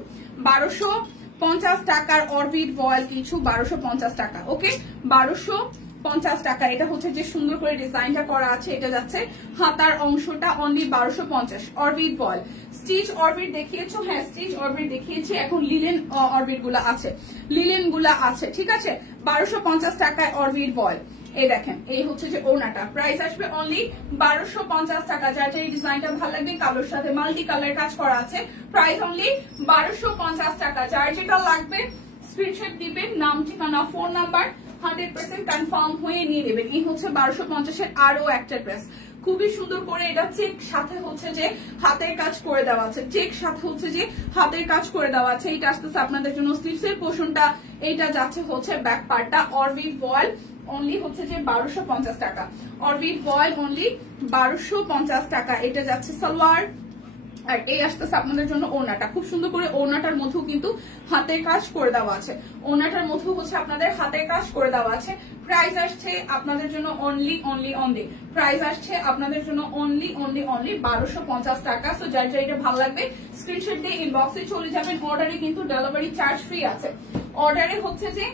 1250 টাকার অরবিট ভয়েল কিছু, 1250 টাকা, ওকে 1250 টাকা। এটা হচ্ছে যে সুন্দর করে ডিজাইনটা করা আছে, এটা যাচ্ছে হাতার অংশটা অনলি 1250। অরবিট ভয়েল স্টিচ অরবিট দেখিয়েছো, হ্যাঁ স্টিচ অরবিট দেখিয়েছি, এখন লিলেন অরবিট গুলা আছে, লিলেন গুলা আছে, ঠিক আছে। 1250 টাকায় অরবিট ভয়েল। এই দেখেন, এই হচ্ছে যে ওনাটা, প্রাইস আসবে অনলি 1250 টাকা। যার এই ডিজাইনটা ভালো লাগবে, কালোর সাথে মাল্টি কালার কাজ করা আছে, প্রাইস অনলি 1250 টাকা। যার যেটা লাগবে স্ক্রিনশট দিবেন, নাম ঠিকানা ফোন নাম্বার 100% কনফার্ম হয়ে নিয়ে নেবেন। এই হচ্ছে 1250 এর আরো একটা ড্রেস, খুবই সুন্দর করে, এটা চেক সাথে হচ্ছে যে হাতের কাজ করে দেওয়া আছে, চেক সাথে হচ্ছে যে হাতের কাজ করে দেওয়া আছে। এইটা আসতেছে আপনাদের জন্য স্লিভস এর পোর্শনটা, এইটা যাচ্ছে হচ্ছে ব্যাক পার্টটা। অরবিট ভয়েল অনলি হচ্ছে যে 1250 টাকা, অরবিট ভয়েল অনলি 1250 টাকা। এটা যাচ্ছে সালোয়ার, আর এই আসতেছে আপনাদের জন্য ওনাটা, খুব সুন্দর করে ওনাটার মধ্যেও কিন্তু হাতের কাজ করে দেওয়া আছে, ওনাটার মধ্যেও হচ্ছে আপনাদের হাতের কাজ করে দেওয়া আছে। প্রাইস আসছে আপনাদের জন্য অনলি প্রাইস আসছে আপনাদের জন্য অনলি 1250 টাকা। সো যার যার এটা ভালো লাগবে স্ক্রিনশট দিয়ে ইনবক্সে চলে যাবেন। অর্ডারে কিন্তু ডেলিভারি চার্জ ফ্রি আছে, অর্ডারে হচ্ছে যে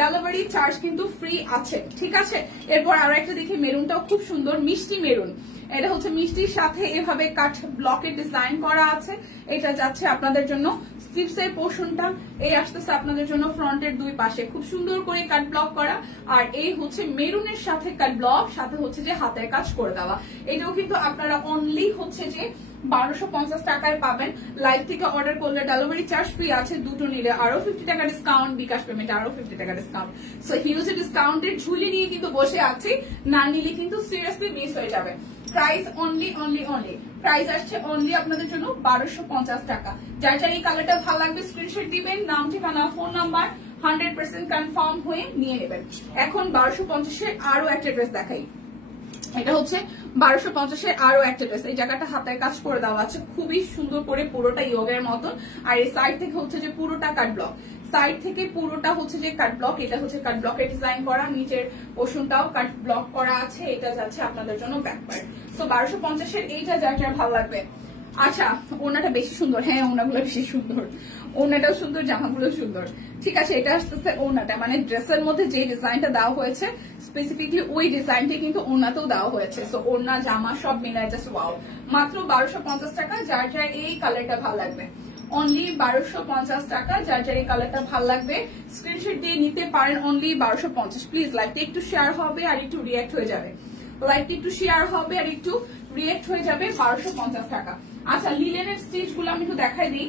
ডেলিভারি চার্জ কিন্তু ফ্রি আছে, ঠিক আছে। এরপর আরো একটা দেখি, মেরুনটাও খুব সুন্দর, মিষ্টি মেরুন, এটা হচ্ছে মিষ্টির সাথে এভাবে কাট ব্লকের ডিজাইন করা আছে। এটা যাচ্ছে আপনাদের জন্য স্লিভস এর পোর্শনটা, এই আসতেছে আপনাদের জন্য ফ্রন্টের দুই পাশে খুব সুন্দর করে কাট ব্লক করা, আর এই হচ্ছে মেরুনের সাথে কাট ব্লক, সাথে হচ্ছে যে হাতের কাজ করে দেওয়া। এটাও কিন্তু আপনারা অনলি হচ্ছে যে 1250 টাকায় পাবেন। লাইভ থেকে অর্ডার করলে ডেলিভারি চার্জ ফ্রি আছে, দুটো নিলে আরো 50 টাকা ডিসকাউন্ট, বিকাশ পেমেন্ট আরো 50 টাকা ডিসকাউন্ট। সো হিউজ ডিসকাউন্টের ঝুলি নিয়ে কিন্তু বসে আছি, না নিলে কিন্তু সিরিয়াসলি মিস হয়ে যাবে। প্রাইস অনলি প্রাইস আসছে অনলি আপনাদের জন্য 1250 টাকা। যার যার এই কালারটা ভালো লাগবে স্ক্রিনশট দিবেন, নাম ঠিকানা ফোন নাম্বার 100% কনফার্ম হয়ে নিয়ে নেবেন। এখন 1250 এর আরো একটা ড্রেস দেখাই, এটা হচ্ছে 1250 এর আরো একটা ড্রেস। এই জায়গাটা হাতের কাজ করে দেওয়া আছে খুবই সুন্দর করে, পুরোটা ইয়োগের মতন, আর এই সাইড থেকে হচ্ছে যে পুরোটা কাট ব্লক, সাইড থেকে পুরোটা হচ্ছে যে কাট ব্লক, এটা হচ্ছে কাট ব্লকের ডিজাইন করা, নিচের পোর্শনটাও কাট ব্লক করা আছে। এটা যাচ্ছে আপনাদের জন্য ব্যাক পার্ট। সো 1250 এর এইটা যার যার ভালো লাগবে। আচ্ছা, ওনাটা বেশি সুন্দর, হ্যাঁ ওনাগুলো বেশি সুন্দর, ওনাটাও সুন্দর, জামাগুলো সুন্দর, ঠিক আছে। এটা আসতেছে ওনাটা, মানে ড্রেসের মধ্যে যে ডিজাইনটা দেওয়া হয়েছে স্পেসিফিকলি ওই ডিজাইনটা কিন্তু ওনাতেও দেওয়া হয়েছে। সো ওনা জামা সব মিলায় জাস্ট ওয়াও, মাত্র 1250 টাকা। যার যার এই কালারটা ভালো লাগবে অনলি 1250 টাকা। যার যার এই কালারটা ভালো লাগবে স্ক্রিনশট দিয়ে নিতে পারেন অনলি 1250। প্লিজ লাইভটা একটু শেয়ার হবে আর একটু রিঅ্যাক্ট হয়ে যাবে, লাইভটা একটু শেয়ার হবে আর একটু রিঅ্যাক্ট হয়ে যাবে। 1250 টাকা। আচ্ছা, লিলেনের স্টিচ গুলো আমি একটু দেখাই দিই,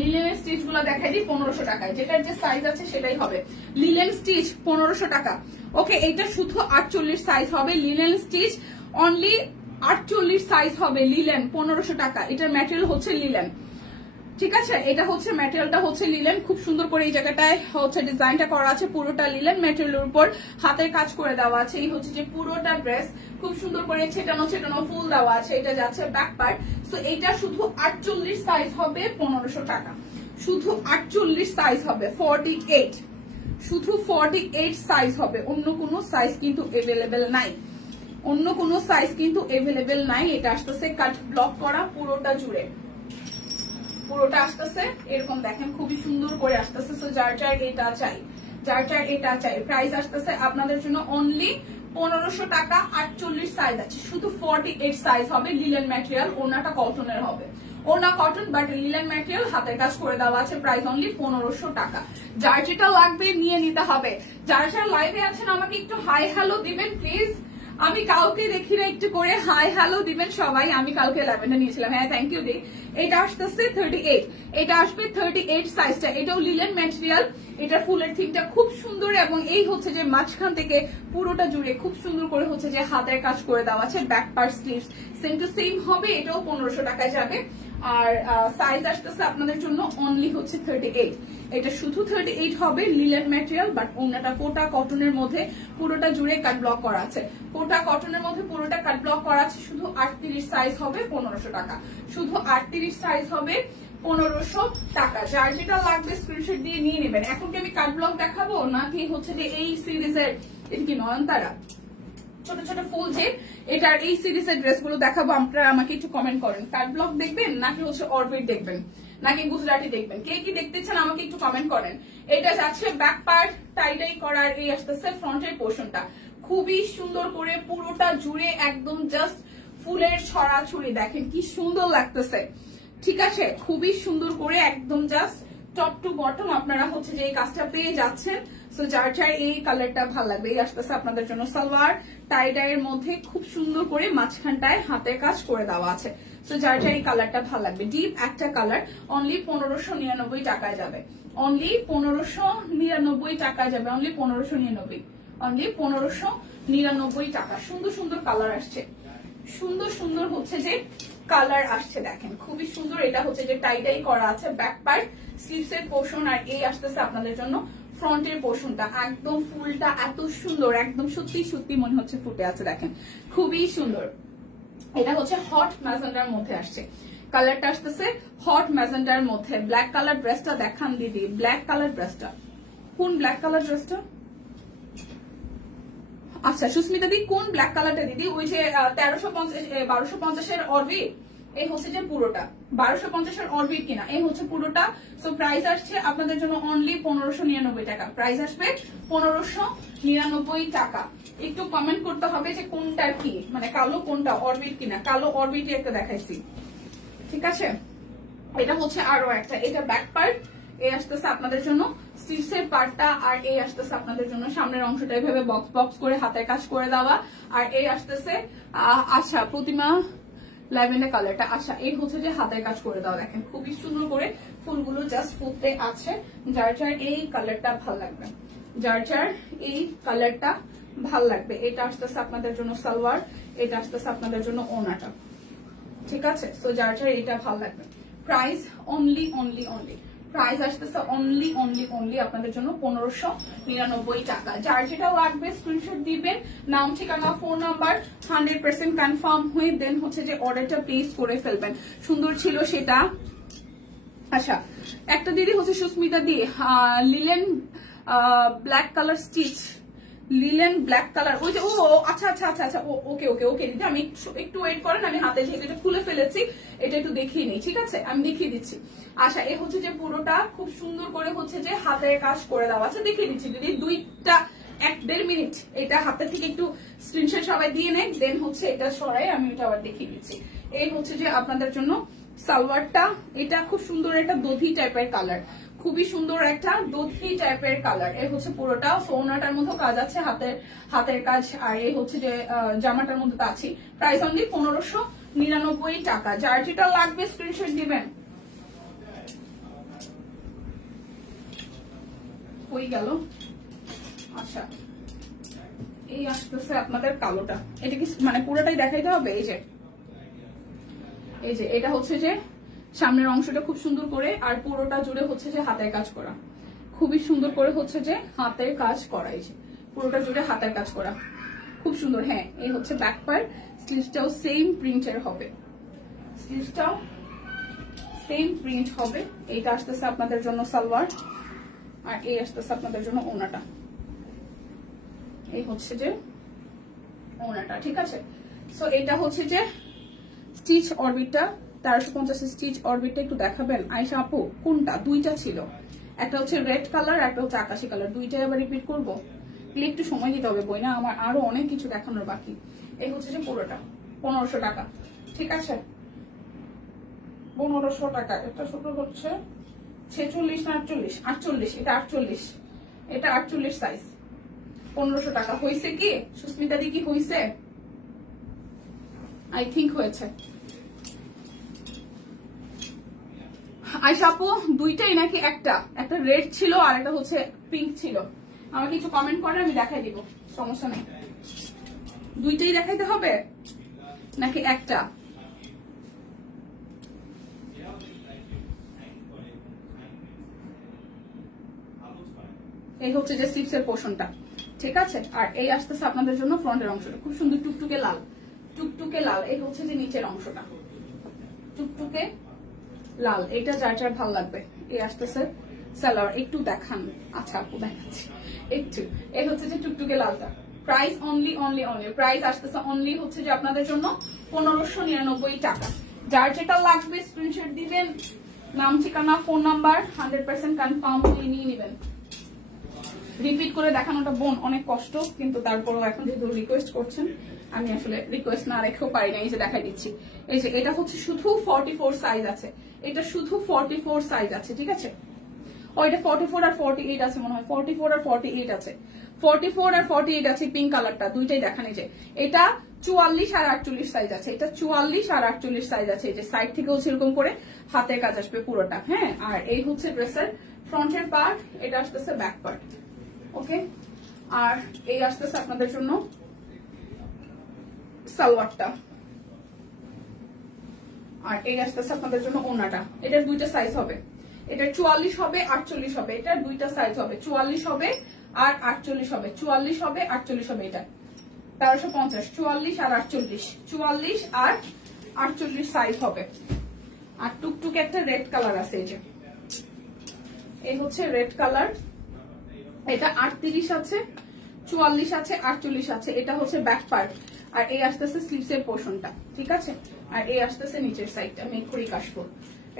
লিলেনের স্টিচ গুলো দেখাই দিই 1500 টাকায়, যেটার যে সাইজ আছে সেটাই হবে। লিলেন স্টিচ 1500 টাকা, ওকে। এইটা শুধু 48 সাইজ হবে, লিলেন স্টিচ অনলি 48 সাইজ হবে, লিলেন 1500 টাকা। এটার ম্যাটেরিয়াল হচ্ছে লিলেন, ঠিক আছে, এটা হচ্ছে ম্যাটেরিয়ালটা হচ্ছে লিলেন, খুব সুন্দর করে এই জায়গাটায় হচ্ছে ডিজাইনটা করা আছে, পুরোটা লিলেন ম্যাটেরিয়ালের উপর হাতের কাজ করে দেওয়া আছে। এই হচ্ছে যে পুরোটা ড্রেস খুব সুন্দর করে ছেটানো ছেটানো ফুল দেওয়া আছে, এটা যাচ্ছে ব্যাক পার্ট। সো এটা শুধু 48 সাইজ হবে 1500 টাকা, শুধু 48 সাইজ হবে, 48, শুধু 48 সাইজ হবে, অন্য কোনো সাইজ কিন্তু এভেলেবেল নাই, অন্য কোনো সাইজ কিন্তু এভেলেবেল নাই। এটা আসতেছে কাট ব্লক করা পুরোটা জুড়ে, পুরোটা আসতেছে এরকম দেখেন খুবই সুন্দর করে আসতেছে। সো যার যার এটা চাই, যার যার এটা চাই, প্রাইস আসতেছে আপনাদের জন্য অনলি 1500 টাকা। 48 সাইজ আছে, শুধু 48 সাইজ হবে, লিলেন ম্যাটেরিয়াল, ওনাটা কটনের হবে, ওনা কটন বাট লিলেন ম্যাটেরিয়াল, হাতের কাজ করে দেওয়া আছে, প্রাইস অনলি 1500 টাকা। যার যেটা লাগবে নিয়ে নিতে হবে। যার যার লাইভে আছেন আমাকে একটু হাই হ্যালো দিবেন প্লিজ, আমি কাউকে দেখি না, একটু করে হাই হ্যালো দিবেন সবাই। আমি কালকে 11টা নিয়েছিলাম, হ্যাঁ থ্যাংক ইউ দি। এটা আসতেছে 38, এটা আসবে 38 সাইজটা, এটাও লিলেন ম্যাটেরিয়াল, এটা ফুলের থিমটা খুব সুন্দর এবং এই হচ্ছে যে মাঝখান থেকে পুরোটা জুড়ে খুব সুন্দর করে হচ্ছে যে হাতের কাজ করে দেওয়া আছে, back part sleeves same to same হবে, এটাও 1500 টাকায় যাবে। আর সাইজ আসতেছে আপনাদের জন্য অনলি হচ্ছে 38, এটা শুধু 38 হবে, লিলেন ম্যাটেরিয়াল বাট ওনাটা কোটা কটনের মধ্যে পুরোটা জুড়ে কাট ব্লক করা আছে, কোটা কটনের মধ্যে পুরোটা কাট ব্লক করা আছে, শুধু 38 সাইজ হবে 1500 টাকা, শুধু 38 সাইজ হবে 1500 টাকা। যার যেটা লাগবে স্ক্রিনশট দিয়ে নিয়ে নেবেন। এখন কি আমি কাট ব্লক দেখাবো নাকি হচ্ছে যে এই সিরিজের, এটা কি নয়নতারা ছোট ছোট ফুল যে এটার এই সিরিজের ড্রেসগুলো দেখাবো? আপনারা আমাকে একটু কমেন্ট করেন, কাট ব্লক দেখবেন নাকি হচ্ছে অরবিট দেখবেন নাকি গুজরাটি দেখবেন, কে কি দেখতে চান আমাকে একটু কমেন্ট করেন। এটা যাচ্ছে ব্যাক পার্ট টাইটাই করার, এই আসতেছে ফ্রন্টের পোর্শনটা খুবই সুন্দর করে পুরোটা জুড়ে একদম জাস্ট ফুলের ছড়াছড়ি, দেখেন কি সুন্দর লাগতেছে, ঠিক আছে, খুবই সুন্দর করে একদম জাস্ট টপ টু বটম আপনারা হচ্ছে যে এই কাজটা পেয়ে যাচ্ছেন। সো যার যার এই কালারটা ভালো লাগবে, এই আসতেছে আপনাদের জন্য সালোয়ার টাই ডাইয়ের মধ্যে খুব সুন্দর করে মাঝখানটায় হাতের কাজ করে দেওয়া আছে। সো যার যার এই কালারটা ভালো লাগবে, ডিপ একটা কালার, অনলি 1599 টাকায় যাবে, অনলি 1599 টাকায় যাবে, অনলি 1599, অনলি 1599 টাকা। সুন্দর সুন্দর কালার আসছে, সুন্দর সুন্দর হচ্ছে যে কালার আসছে, দেখেন খুবই সুন্দর। এটা হচ্ছে যে টাই ডাই করা আছে ব্যাক পার্ট স্লিভস এর পোর্শন, আর এই আসতেছে আপনাদের জন্য ফ্রন্টের পোর্শনটা, একদম ফুলটা এত সুন্দর, একদম সত্যি সত্যি মনে হচ্ছে ফুটে আছে, দেখেন খুবই সুন্দর। এটা হচ্ছে হট ম্যাজেন্ডার মধ্যে আসছে, কালারটা আসতেছে হট ম্যাজেন্ডার মধ্যে। ব্ল্যাক কালার ড্রেসটা দেখান দিদি, ব্ল্যাক কালার ড্রেসটা কোন ব্ল্যাক কালার ড্রেসটা? আচ্ছা সুস্মিতা দি কোন ব্ল্যাক কালারটা দিদি? ওই যে 1250 অরবিট, এই হচ্ছে যে পুরোটা 1250 অরবিট কিনা, এই হচ্ছে পুরোটা। সো প্রাইস আসছে আপনাদের জন্য অনলি 1599 টাকা, প্রাইস আসবে 1599 টাকা। একটু কমেন্ট করতে হবে যে কোনটার কি, মানে কালো কোনটা অরবিট কিনা, কালো অরবিট একটা দেখাইছি, ঠিক আছে। এটা হচ্ছে আরো একটা, এটা ব্যাক পার্ট, এই আসতেছে আপনাদের জন্য স্লিভসের পার্টটা, আর এই আসতেছে আপনাদের জন্য সামনের অংশটা এভাবে বক্স বক্স করে হাতের কাজ করে দেওয়া, আর এই আসতেছে আশা প্রতিমা ল্যাভেন্ডার কালারটা, আশা এই হচ্ছে যে হাতের কাজ করে দেওয়া, দেখেন খুবই সুন্দর করে ফুলগুলো জাস্ট ফুটতে আছে। যার যার এই কালারটা ভাল লাগবে, যার যার এই কালারটা ভাল লাগবে, এটা আসতেছে আপনাদের জন্য সালোয়ার, এটা আসতেছে আপনাদের জন্য ওনাটা, ঠিক আছে। তো যার যার এটা ভাল লাগবে, price only only only, price আসতেছে অনলি অনলি অনলি আপনাদের জন্য 1599 টাকা। যার যেটা লাগবে স্ক্রিনশট দিবেন, নাম ঠিকানা ফোন নাম্বার 100% কনফার্ম হয়ে দেন হচ্ছে যে অর্ডারটা প্লেস করে ফেলবেন। সুন্দর ছিল সেটা। আচ্ছা একটা দিদি হচ্ছে সুস্মিতা দি linen black colour stitch, linen black colour, ওই যে ও আচ্ছা আচ্ছা আচ্ছা আচ্ছা ওকে ওকে ওকে দিদি, আমি একটু ওয়েট করেন, আমি হাতে যেহেতু এটা খুলে ফেলেছি এটা একটু দেখিয়ে নিই, ঠিক আছে, আমি দেখিয়ে দিচ্ছি। আচ্ছা এ হচ্ছে যে পুরোটা খুব সুন্দর করে হচ্ছে যে হাতের কাজ করে দেওয়া আছে, দেখিয়ে দিচ্ছি দিদি, 1-1.5 মিনিট এটা হাতের থেকে একটু স্ক্রিনশট সবাই দিয়ে নেন, দেন হচ্ছে এটা সরাই আমি এটা আবার দেখিয়ে দিচ্ছি। এই হচ্ছে যে আপনাদের জন্য সালোয়ারটা, এটা খুব সুন্দর একটা দধি টাইপের কালার, খুবই সুন্দর একটা দধি টাইপের কালার, এই হচ্ছে পুরোটা। সোনাটার মধ্যে কাজ আছে, হাতের কাজ, আর এই হচ্ছে যে জামাটার মধ্যে তো আছে। প্রাইস অনলি 1599 টাকা। যার যেটা লাগবে স্ক্রিনশট দিবেন। হয়ে গেল। আচ্ছা এই আসতেছে আপনাদের কালোটা, এটা কি মানে পুরোটাই দেখাইতে হবে? এই যে এটা হচ্ছে যে সামনের অংশটা খুব সুন্দর করে, আর পুরোটা জুড়ে হচ্ছে যে হাতের কাজ করা, খুবই সুন্দর করে হচ্ছে যে হাতের কাজ করা, এই যে পুরোটা জুড়ে হাতের কাজ করা, খুব সুন্দর। হ্যাঁ, এই হচ্ছে ব্যাক পার্ট। স্লিভসটাও সেম প্রিন্টের হবে, স্লিভসটাও সেম প্রিন্ট হবে। এইটা আসতেছে আপনাদের জন্য সালোয়ার, আর এই আসতেছে আপনাদের জন্য ওড়নাটা। এই হচ্ছে যে ওড়নাটা, ঠিক আছে। সো এটা হচ্ছে যে স্টিচ অরবিটটা, 1350 স্টিচ অরবিটটা একটু দেখাবেন আয়েশা আপু? কোনটা? দুইটা ছিল, একটা হচ্ছে রেড কালার, একটা হচ্ছে আকাশি কালার, দুইটাই আবার রিপিট করবো? প্লিজ একটু সময় দিতে হবে বই না, আমার আরো অনেক কিছু দেখানোর বাকি। এই হচ্ছে যে পুরোটা 1500 টাকা, ঠিক আছে, 1500 টাকা। এটা ছোট হচ্ছে 46 না 48? 48, এটা 48, এটা 48 সাইজ, 1500 টাকা। হয়েছে কি সুস্মিতা দি, কি হয়েছে? আই থিঙ্ক হয়েছে। আয়েশা আপু দুইটাই নাকি? একটা রেড ছিল আর একটা হচ্ছে পিঙ্ক ছিল। আমাকে কিছু কমেন্ট করে, আমি দেখাই দিব, সমস্যা নেই। দুইটাই দেখাইতে হবে নাকি একটা? এই হচ্ছে যে স্লিভসের পোর্শনটা, ঠিক আছে। আর এই আসতেছে আপনাদের জন্য ফ্রন্টের অংশটা, খুব সুন্দর টুকটুকে লাল, টুকটুকে লাল। এই হচ্ছে যে নিচের অংশটা, টুকটুকে লাল। এটা যার যার ভালো লাগবে। এই আসতেছে সালোয়ার, একটু দেখান। আচ্ছা আপু দেখাচ্ছি একটু। এই হচ্ছে যে টুকটুকে লালটা। প্রাইস অনলি প্রাইস আসতেছে অনলি হচ্ছে যে আপনাদের জন্য 1599 টাকা। যার যেটা লাগবে স্ক্রিনশট দিবেন, নাম ঠিকানা ফোন নাম্বার 100% কনফার্ম করে নিয়ে নেবেন। রিপিট করে দেখানোটা বোন অনেক কষ্ট, কিন্তু তারপরও এখন যেহেতু রিকোয়েস্ট করছেন, আমি আসলে রিকোয়েস্ট না রেখেও পারি না। এই যে দেখাই দিচ্ছি, এই যে এটা হচ্ছে শুধু 44 সাইজ আছে, এটা শুধু 44 সাইজ আছে, ঠিক আছে। ও এটা 44 আর 48 আছে মনে হয়, 44 আর 48 আছে, 44 আর 48 আছে। পিঙ্ক কালারটা দুইটাই দেখান। এই যে এটা 44 আর 48 সাইজ আছে, এটা 44 আর 48 সাইজ আছে। এই যে সাইড থেকেও সেরকম করে হাতের কাজ আসবে পুরোটা। হ্যাঁ, আর এই হচ্ছে ড্রেসের ফ্রন্টের পার্ট, এটা আসতেছে ব্যাক পার্ট, ওকে। আর এই আসতেছে আপনাদের জন্য সালোয়ারটা, আর এই আসতেছে আপনাদের জন্য ওড়নাটা। এটার দুইটা সাইজ হবে, এটা 44 হবে 48 হবে, এটার দুইটা সাইজ হবে, 44 হবে আর 48 হবে, 44 হবে 48 হবে। এটা 1350, 44 আর 48, 44 আর 48 সাইজ হবে। আর টুকটুকে একটা রেড কালার আছে, এই যে এই হচ্ছে রেড কালার। এটা 38 আছে, 44 আছে, 48 আছে। এটা হচ্ছে ব্যাক পার্ট, আর এই আসতেছে স্লিভসের পোর্শনটা, ঠিক আছে। আর এই আসতেছে নিচের সাইডটা, আমি এক্ষুনি কাশবো।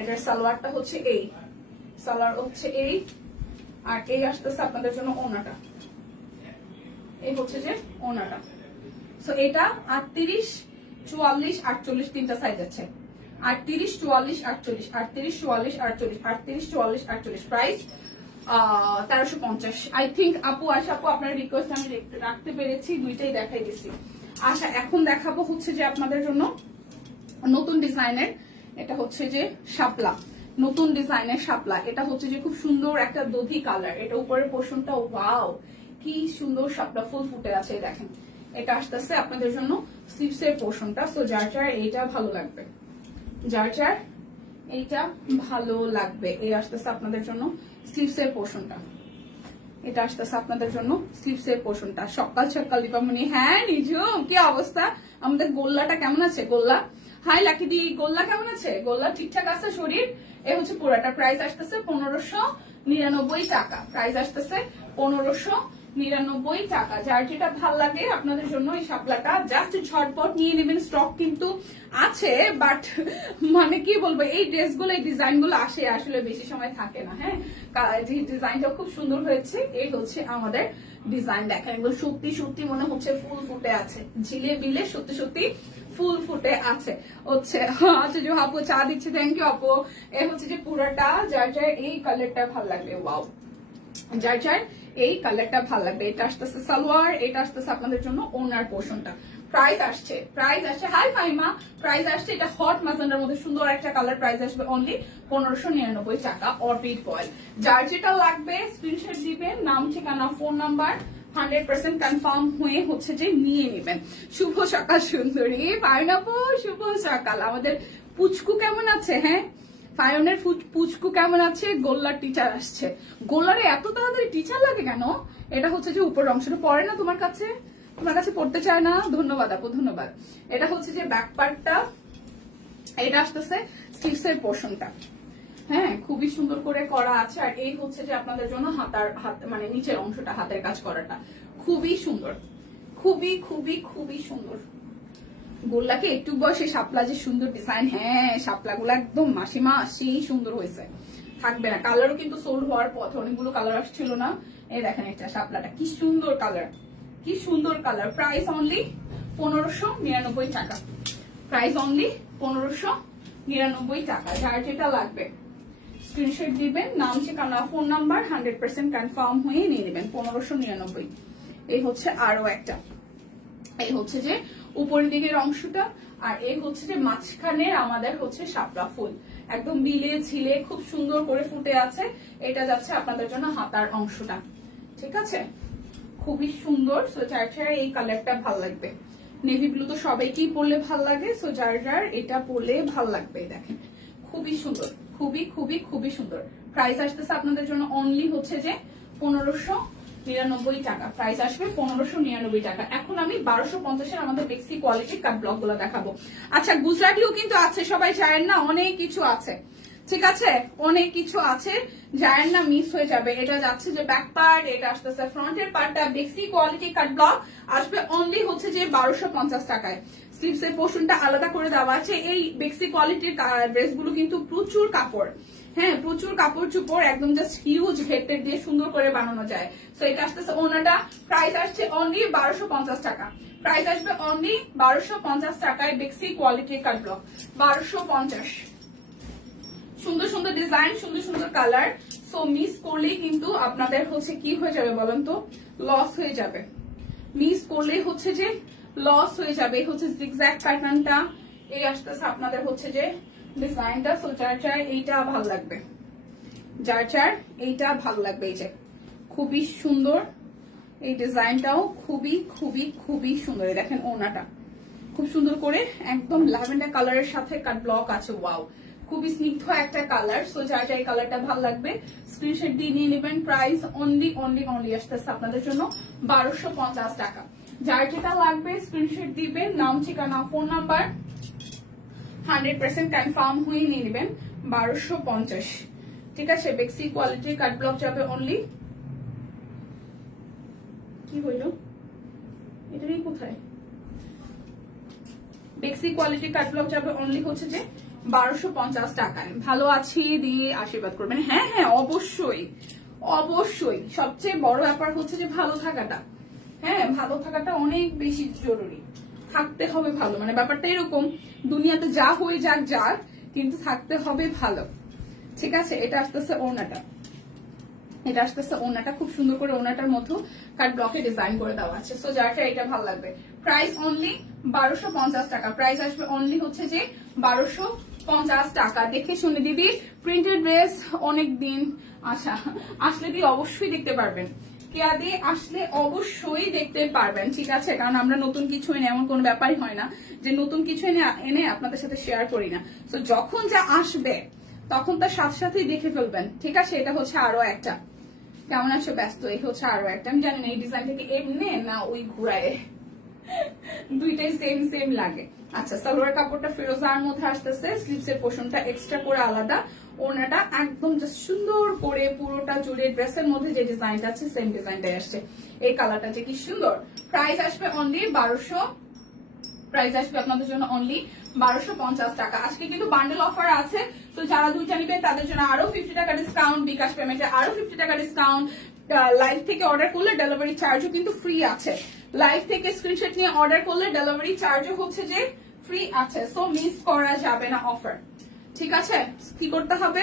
এটার সালোয়ারটা হচ্ছে এই, সালোয়ার হচ্ছে এই, আর এই আসতেছে আপনাদের জন্য ওড়নাটা। এই হচ্ছে যে ওড়নাটা। সো এটা 38, 44, 48 তিনটা সাইজ আছে। 38, 44, 48, 38, 44, 48, 38, 44, 48। প্রাইস 1350। আই থিঙ্ক আপু, আশা আপু আপনার রিকোয়েস্ট আমি রাখতে পেরেছি, দুইটাই দেখাই দিছি। আচ্ছা, এখন দেখাবো হচ্ছে যে আপনাদের জন্য নতুন ডিজাইনের, এটা হচ্ছে যে শাপলা, নতুন ডিজাইনের শাপলা। এটা হচ্ছে যে খুব সুন্দর একটা দধি কালার, এটা উপরের পোর্শনটা ওয়াও কি সুন্দর শাপলা ফুল ফুটে আছে, দেখেন। এটা আসতেছে আপনাদের জন্য স্লিভসের পোর্শনটা। সো যার যার এইটা ভালো লাগবে, যার যার এইটা ভালো লাগবে, এই আসতেছে আপনাদের জন্য স্লিভসের পোর্শনটা। এটা আসতেছে আপনাদের জন্য স্লিভসের পোর্শনটা। সকাল সকাল দীপামণি, হ্যাঁ নিজুম কি অবস্থা? আমাদের গোল্লাটা কেমন আছে? গোল্লা, হাই লাকিদি, গোল্লা কেমন আছে? গোল্লা ঠিকঠাক আছে শরীর? এ হচ্ছে পুরাটা। প্রাইস আসতেছে 1599 টাকা, প্রাইস আসতেছে 1599 টাকা। যার যেটা ভাল লাগে আপনাদের জন্য এই শাপলাটা জাস্ট ঝটপট নিয়ে নেবেন। স্টক কিন্তু আছে, বাট মানে কি বলবো, এই ড্রেসগুলো এই ডিজাইনগুলো আসে আসলে বেশি সময় থাকে না। হ্যাঁ, যে ডিজাইনটা খুব সুন্দর হয়েছে, এই হচ্ছে আমাদের ডিজাইন। দেখেন এগুলো সত্যি সত্যি মনে হচ্ছে ফুল ফুটে আছে, ঝিলে বিলে সত্যি সত্যি ফুল ফুটে আছে হচ্ছে। আচ্ছা যে আপু চা দিচ্ছে, থ্যাংক ইউ আপু। এ হচ্ছে যে পুরাটা, যার যার এই কালারটা ভাল লাগবে, ওয়াও, যার যার এই কালারটা ভাল লাগবে। এটা আসতেছে সালোয়ার, এটা আসতেছে আপনাদের জন্য ওনার পোর্শনটা। প্রাইস আসছে হাই ফাইমা, প্রাইস আসছে, এটা হট ম্যাজেন্ডার মধ্যে সুন্দর একটা কালার। প্রাইস আসবে অনলি 1599 টাকা অরবিট ফয়েল। যার যেটা লাগবে স্ক্রিনশট দিবেন, নাম ঠিকানা ফোন নাম্বার 100% কনফার্ম হয়ে হচ্ছে যে নিয়ে নেবেন। শুভ সকাল সুন্দরী পাইনাপু, শুভ সকাল। আমাদের পুচকু কেমন আছে? হ্যাঁ, ফায়নের পুচকু কেমন আছে? গোল্লার টিচার আসছে। গোল্লারে এত তাড়াতাড়ি টিচার লাগে কেন? এটা হচ্ছে যে উপর অংশটা পড়ে না তোমার কাছে, তোমার কাছে পড়তে চায় না? ধন্যবাদ আপু, ধন্যবাদ। এটা হচ্ছে যে ব্যাক পার্টটা, এটা আসতেছে স্লিভস এর পোর্শনটা। হ্যাঁ, খুবই সুন্দর করে করা আছে। আর এই হচ্ছে যে আপনাদের জন্য হাত মানে নিচের অংশটা, হাতের কাজ করাটা খুবই সুন্দর, খুবই খুবই খুবই সুন্দর। গোল্লাকে একটু বয়সে শাপলা যে সুন্দর ডিজাইন, হ্যাঁ শাপলা গুলো একদম মাসিমা সেই সুন্দর হয়েছে, থাকবে না। কালারও কিন্তু সোল্ড হওয়ার পথে, অনেকগুলো কালার আসছিল না। এই দেখেন একটা শাপলাটা কি সুন্দর কালার, কি সুন্দর কালার। প্রাইস অনলি 1599 টাকা, প্রাইস অনলি 1599 টাকা। যার যেটা লাগবে স্ক্রিনশট দিবেন, নাম ঠিকানা ফোন নাম্বার 100% কনফার্ম হয়ে নিয়ে নেবেন। 1599। এই হচ্ছে আরো একটা, এই হচ্ছে যে উপরের দিকের অংশটা, আর এই হচ্ছে যে মাঝখানে আমাদের হচ্ছে শাপলা ফুল, একদম বিলে ঝিলে খুব সুন্দর করে ফুটে আছে। এটা যাচ্ছে আপনাদের জন্য হাতার অংশটা, ঠিক আছে, খুবই সুন্দর। সো যার যার এই কালারটা ভাল লাগবে, নেভি ব্লু তো সবাইকেই পরলে ভাল লাগে, সো যার যার এটা পরলে ভাল লাগবে। দেখেন খুবই সুন্দর, খুবই খুবই খুবই সুন্দর। প্রাইস আসতেছে আপনাদের জন্য অনলি হচ্ছে যে 1599 টাকা, প্রাইস আসবে 1599 টাকা। এখন আমি 1250-এর আমাদের বেক্সি কোয়ালিটির কাট ব্লক গুলো দেখাবো। আচ্ছা, গুজরাটিও কিন্তু আছে, সবাই জানেন না, অনেক কিছু আছে, ঠিক আছে, অনেক কিছু আছে, জানেন না, মিস হয়ে যাবে। এটা যাচ্ছে যে ব্যাক পার্ট, এটা আসতেছে ফ্রন্টের পার্টটা। বেক্সি কোয়ালিটি কাট ব্লক আসবে অনলি হচ্ছে যে 1250 টাকায়। স্লিভস এর পোর্শনটা আলাদা করে দেওয়া আছে। এই বেক্সি কোয়ালিটির ড্রেসগুলো কিন্তু প্রচুর কাপড়, হ্যাঁ প্রচুর কাপড় চুপড়, একদম জাস্ট হিউজ হেডটেড দিয়ে সুন্দর করে বানানো যায়। সো এটা আসতেছে ওনাটা, প্রাইস আসছে অনলি 1250 টাকা, প্রাইস আসবে অনলি 1250 টাকায়। বেক্সি কোয়ালিটির কাট ব্লক 1250। সুন্দর সুন্দর ডিজাইন, সুন্দর সুন্দর কালার। সো মিস করলেই কিন্তু আপনাদের হচ্ছে কি হয়ে যাবে বলেন তো? লস হয়ে যাবে। মিস করলেই হচ্ছে যে লস হয়ে যাবে। এই হচ্ছে জিগজ্যাগ প্যাটার্নটা, এই আসতেছে আপনাদের হচ্ছে যে ডিজাইনটা। সো যার যার এইটা ভাল লাগবে, যার যার এইটা ভাল লাগবে। এই যে খুবই সুন্দর এই ডিজাইনটাও, খুবই খুবই খুবই সুন্দর। দেখেন ওনাটা খুব সুন্দর করে একদম ল্যাভেন্ডার কালারের সাথে কাট ব্লক আছে। ওয়াও, খুবই স্নিগ্ধ একটা কালার। সো যার যার এই কালারটা ভাল লাগবে স্ক্রিনশট দিয়ে নিয়ে নেবেন। প্রাইস অনলি অনলি অনলি আসতেছে আপনাদের জন্য 1250 টাকা। যার যেটা লাগবে স্ক্রিনশট দিবেন, নাম ঠিকানা ফোন নাম্বার 100% কনফার্ম হয়ে নিয়ে নেবেন। 1250, ঠিক আছে। বেক্সি কোয়ালিটির কাট ব্লক যাবে অনলি, কি হইল এটারই কোথায়? বেক্সি কোয়ালিটির কাট ব্লক যাবে অনলি হচ্ছে যে 1250 টাকায়। ভালো আছি দিয়ে আশীর্বাদ করবেন। হ্যাঁ হ্যাঁ অবশ্যই অবশ্যই, সবচেয়ে বড় ব্যাপার হচ্ছে যে ভালো থাকাটা। হ্যাঁ, ভালো থাকাটা অনেক বেশি জরুরি, থাকতে হবে ভালো। মানে ব্যাপারটা এরকম, দুনিয়াতে যা হয়ে যাক যাক, কিন্তু থাকতে হবে ভালো, ঠিক আছে। এটা আসতেছে ওনাটা, এটা আসতেছে ওনাটা, খুব সুন্দর করে ওনাটার মতো কাট ব্লকে ডিজাইন করে দেওয়া আছে। সো যারটা এটা ভালো লাগবে, প্রাইস অনলি 1250 টাকা, প্রাইস আসবে অনলি হচ্ছে যে 1250 টাকা। দেখে শুনে দিদি, প্রিন্টেড ড্রেস অনেক দিন আচ্ছা আসলে দিয়ে অবশ্যই দেখতে পারবেন, কেয়াদে আসলে অবশ্যই দেখতে পারবেন, ঠিক আছে। কারণ আমরা নতুন কিছু এনে, এমন কোনো ব্যাপারই হয় না যে নতুন কিছু এনে আপনাদের সাথে শেয়ার করি না। তো যখন যা আসবে তখন তার সাথে সাথেই দেখে ফেলবেন, ঠিক আছে। এটা হচ্ছে আরো একটা, কেমন আছো ব্যস্ত, এই হচ্ছে আরো একটা। আমি জানি না এই ডিজাইন থেকে এমনি না ওই ঘুরায়, দুইটাই সেম সেম লাগে। আচ্ছা, সালোয়ার কাপড়টা ফিরোজার মধ্যে আসতেছে, স্লিভস এর পোর্শনটা এক্সট্রা করে আলাদা, ওনাটা একদম জাস্ট সুন্দর করে পুরোটা জুড়ে ড্রেসের মধ্যে যে ডিজাইনটা আছে সেম ডিজাইনটাই আসছে। এই কালারটা যে কি সুন্দর। প্রাইস আসবে অনলি 1200, প্রাইস আসবে আপনাদের জন্য অনলি 1250 টাকা। আজকে কিন্তু বান্ডেল অফার আছে, তো যারা দুইটা নিবেন তাদের জন্য আরো 50 টাকা ডিসকাউন্ট, বিকাশ পেমেন্টে আরো 50 টাকা ডিসকাউন্ট। লাইভ থেকে অর্ডার করলে ডেলিভারি চার্জও কিন্তু ফ্রি আছে। লাইভ থেকে স্ক্রিনশট নিয়ে অর্ডার করলে ডেলিভারি চার্জও হচ্ছে যে ফ্রি আছে। সো মিস করা যাবে না অফার, ঠিক আছে। কি করতে হবে,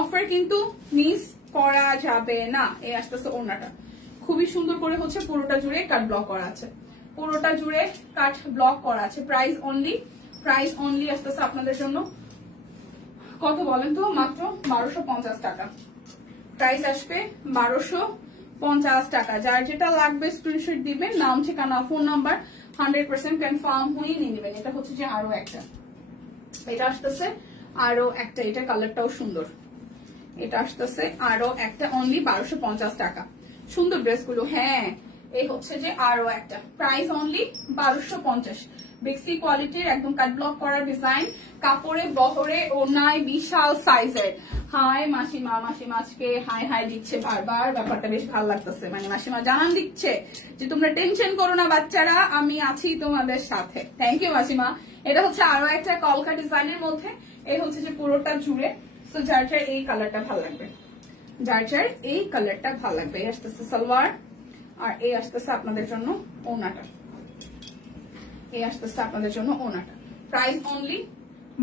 অফার কিন্তু মিস করা যাবে না। এই আসতেছে ওনাটা, খুবই সুন্দর করে হচ্ছে পুরোটা জুড়ে কাট ব্লক করা আছে, পুরোটা জুড়ে কাট ব্লক করা আছে। প্রাইস অনলি আসতেছে আপনাদের জন্য কত বলেন তো? মাত্র 1250 টাকা, প্রাইস আসবে 1250 টাকা। যার যেটা লাগবে স্ক্রিনশট দিবেন, নাম ঠিকানা ফোন নাম্বার 100% কনফার্ম হয়ে নিয়ে নেবেন। এটা হচ্ছে যে আরো একটা, এটা আসতেছে আরো একটা, এটা কালারটাও সুন্দর, এটা আসতেছে আরো একটা, অনলি 1250 টাকা। সুন্দর ড্রেসগুলো। হ্যাঁ, এই হচ্ছে যে আরো একটা, প্রাইস অনলি 1250। বেক্সি কোয়ালিটির একদম কাট ব্লক করা ডিজাইন, কাপড়ে বহরে ওনায় বিশাল সাইজের। হাই মাসিমা, মাসিমা আজকে হাই হাই দিচ্ছে বারবার, ব্যাপারটা বেশ ভালো লাগতেছে। মানে মাসিমা জানান দিচ্ছে যে তোমরা টেনশন করো না বাচ্চারা, আমি আছি তোমাদের সাথে। থ্যাংক ইউ মাসিমা। এটা হচ্ছে আরো একটা কলকা ডিজাইনের মধ্যে, এই হচ্ছে যে পুরোটা জুড়ে। তো যার যার এই কালারটা ভালো লাগবে, যার যার এই কালারটা ভালো লাগবে। এই আসতেছে সালোয়ার, আর এই আসতেছে আপনাদের জন্য ওনাটা, এই আসতেছে আপনাদের জন্য ওনাটা। প্রাইস অনলি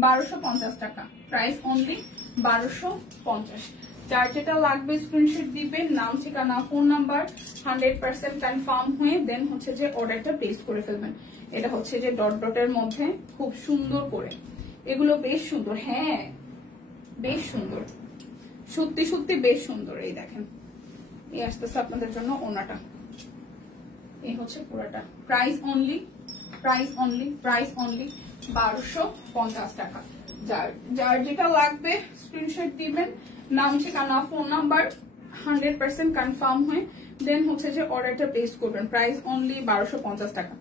1250 টাকা, প্রাইস অনলি 1250। যার যেটা লাগবে স্ক্রিনশট দিবেন, নাম ঠিকানা ফোন নাম্বার 100% কনফার্ম হয়ে দেন হচ্ছে যে অর্ডারটা প্লেস করে ফেলবেন। এটা হচ্ছে যে ডট ডটের মধ্যে খুব সুন্দর করে, এগুলো বেশ সুন্দর। হ্যাঁ বেশ সুন্দর, সত্যি সত্যি বেশ সুন্দর। এই দেখেন, এই আসতেছে আপনাদের জন্য ওনাটা, এই হচ্ছে পুরোটা। Price only, price only, price only 1250 টাকা। যার যেটা লাগবে স্ক্রিনশট দিবেন, নাম ঠিকানা ফোন নাম্বার 100% কনফার্ম হয়ে দেন হচ্ছে যে অর্ডারটা প্লেস করবেন। প্রাইস অনলি 1250 টাকা।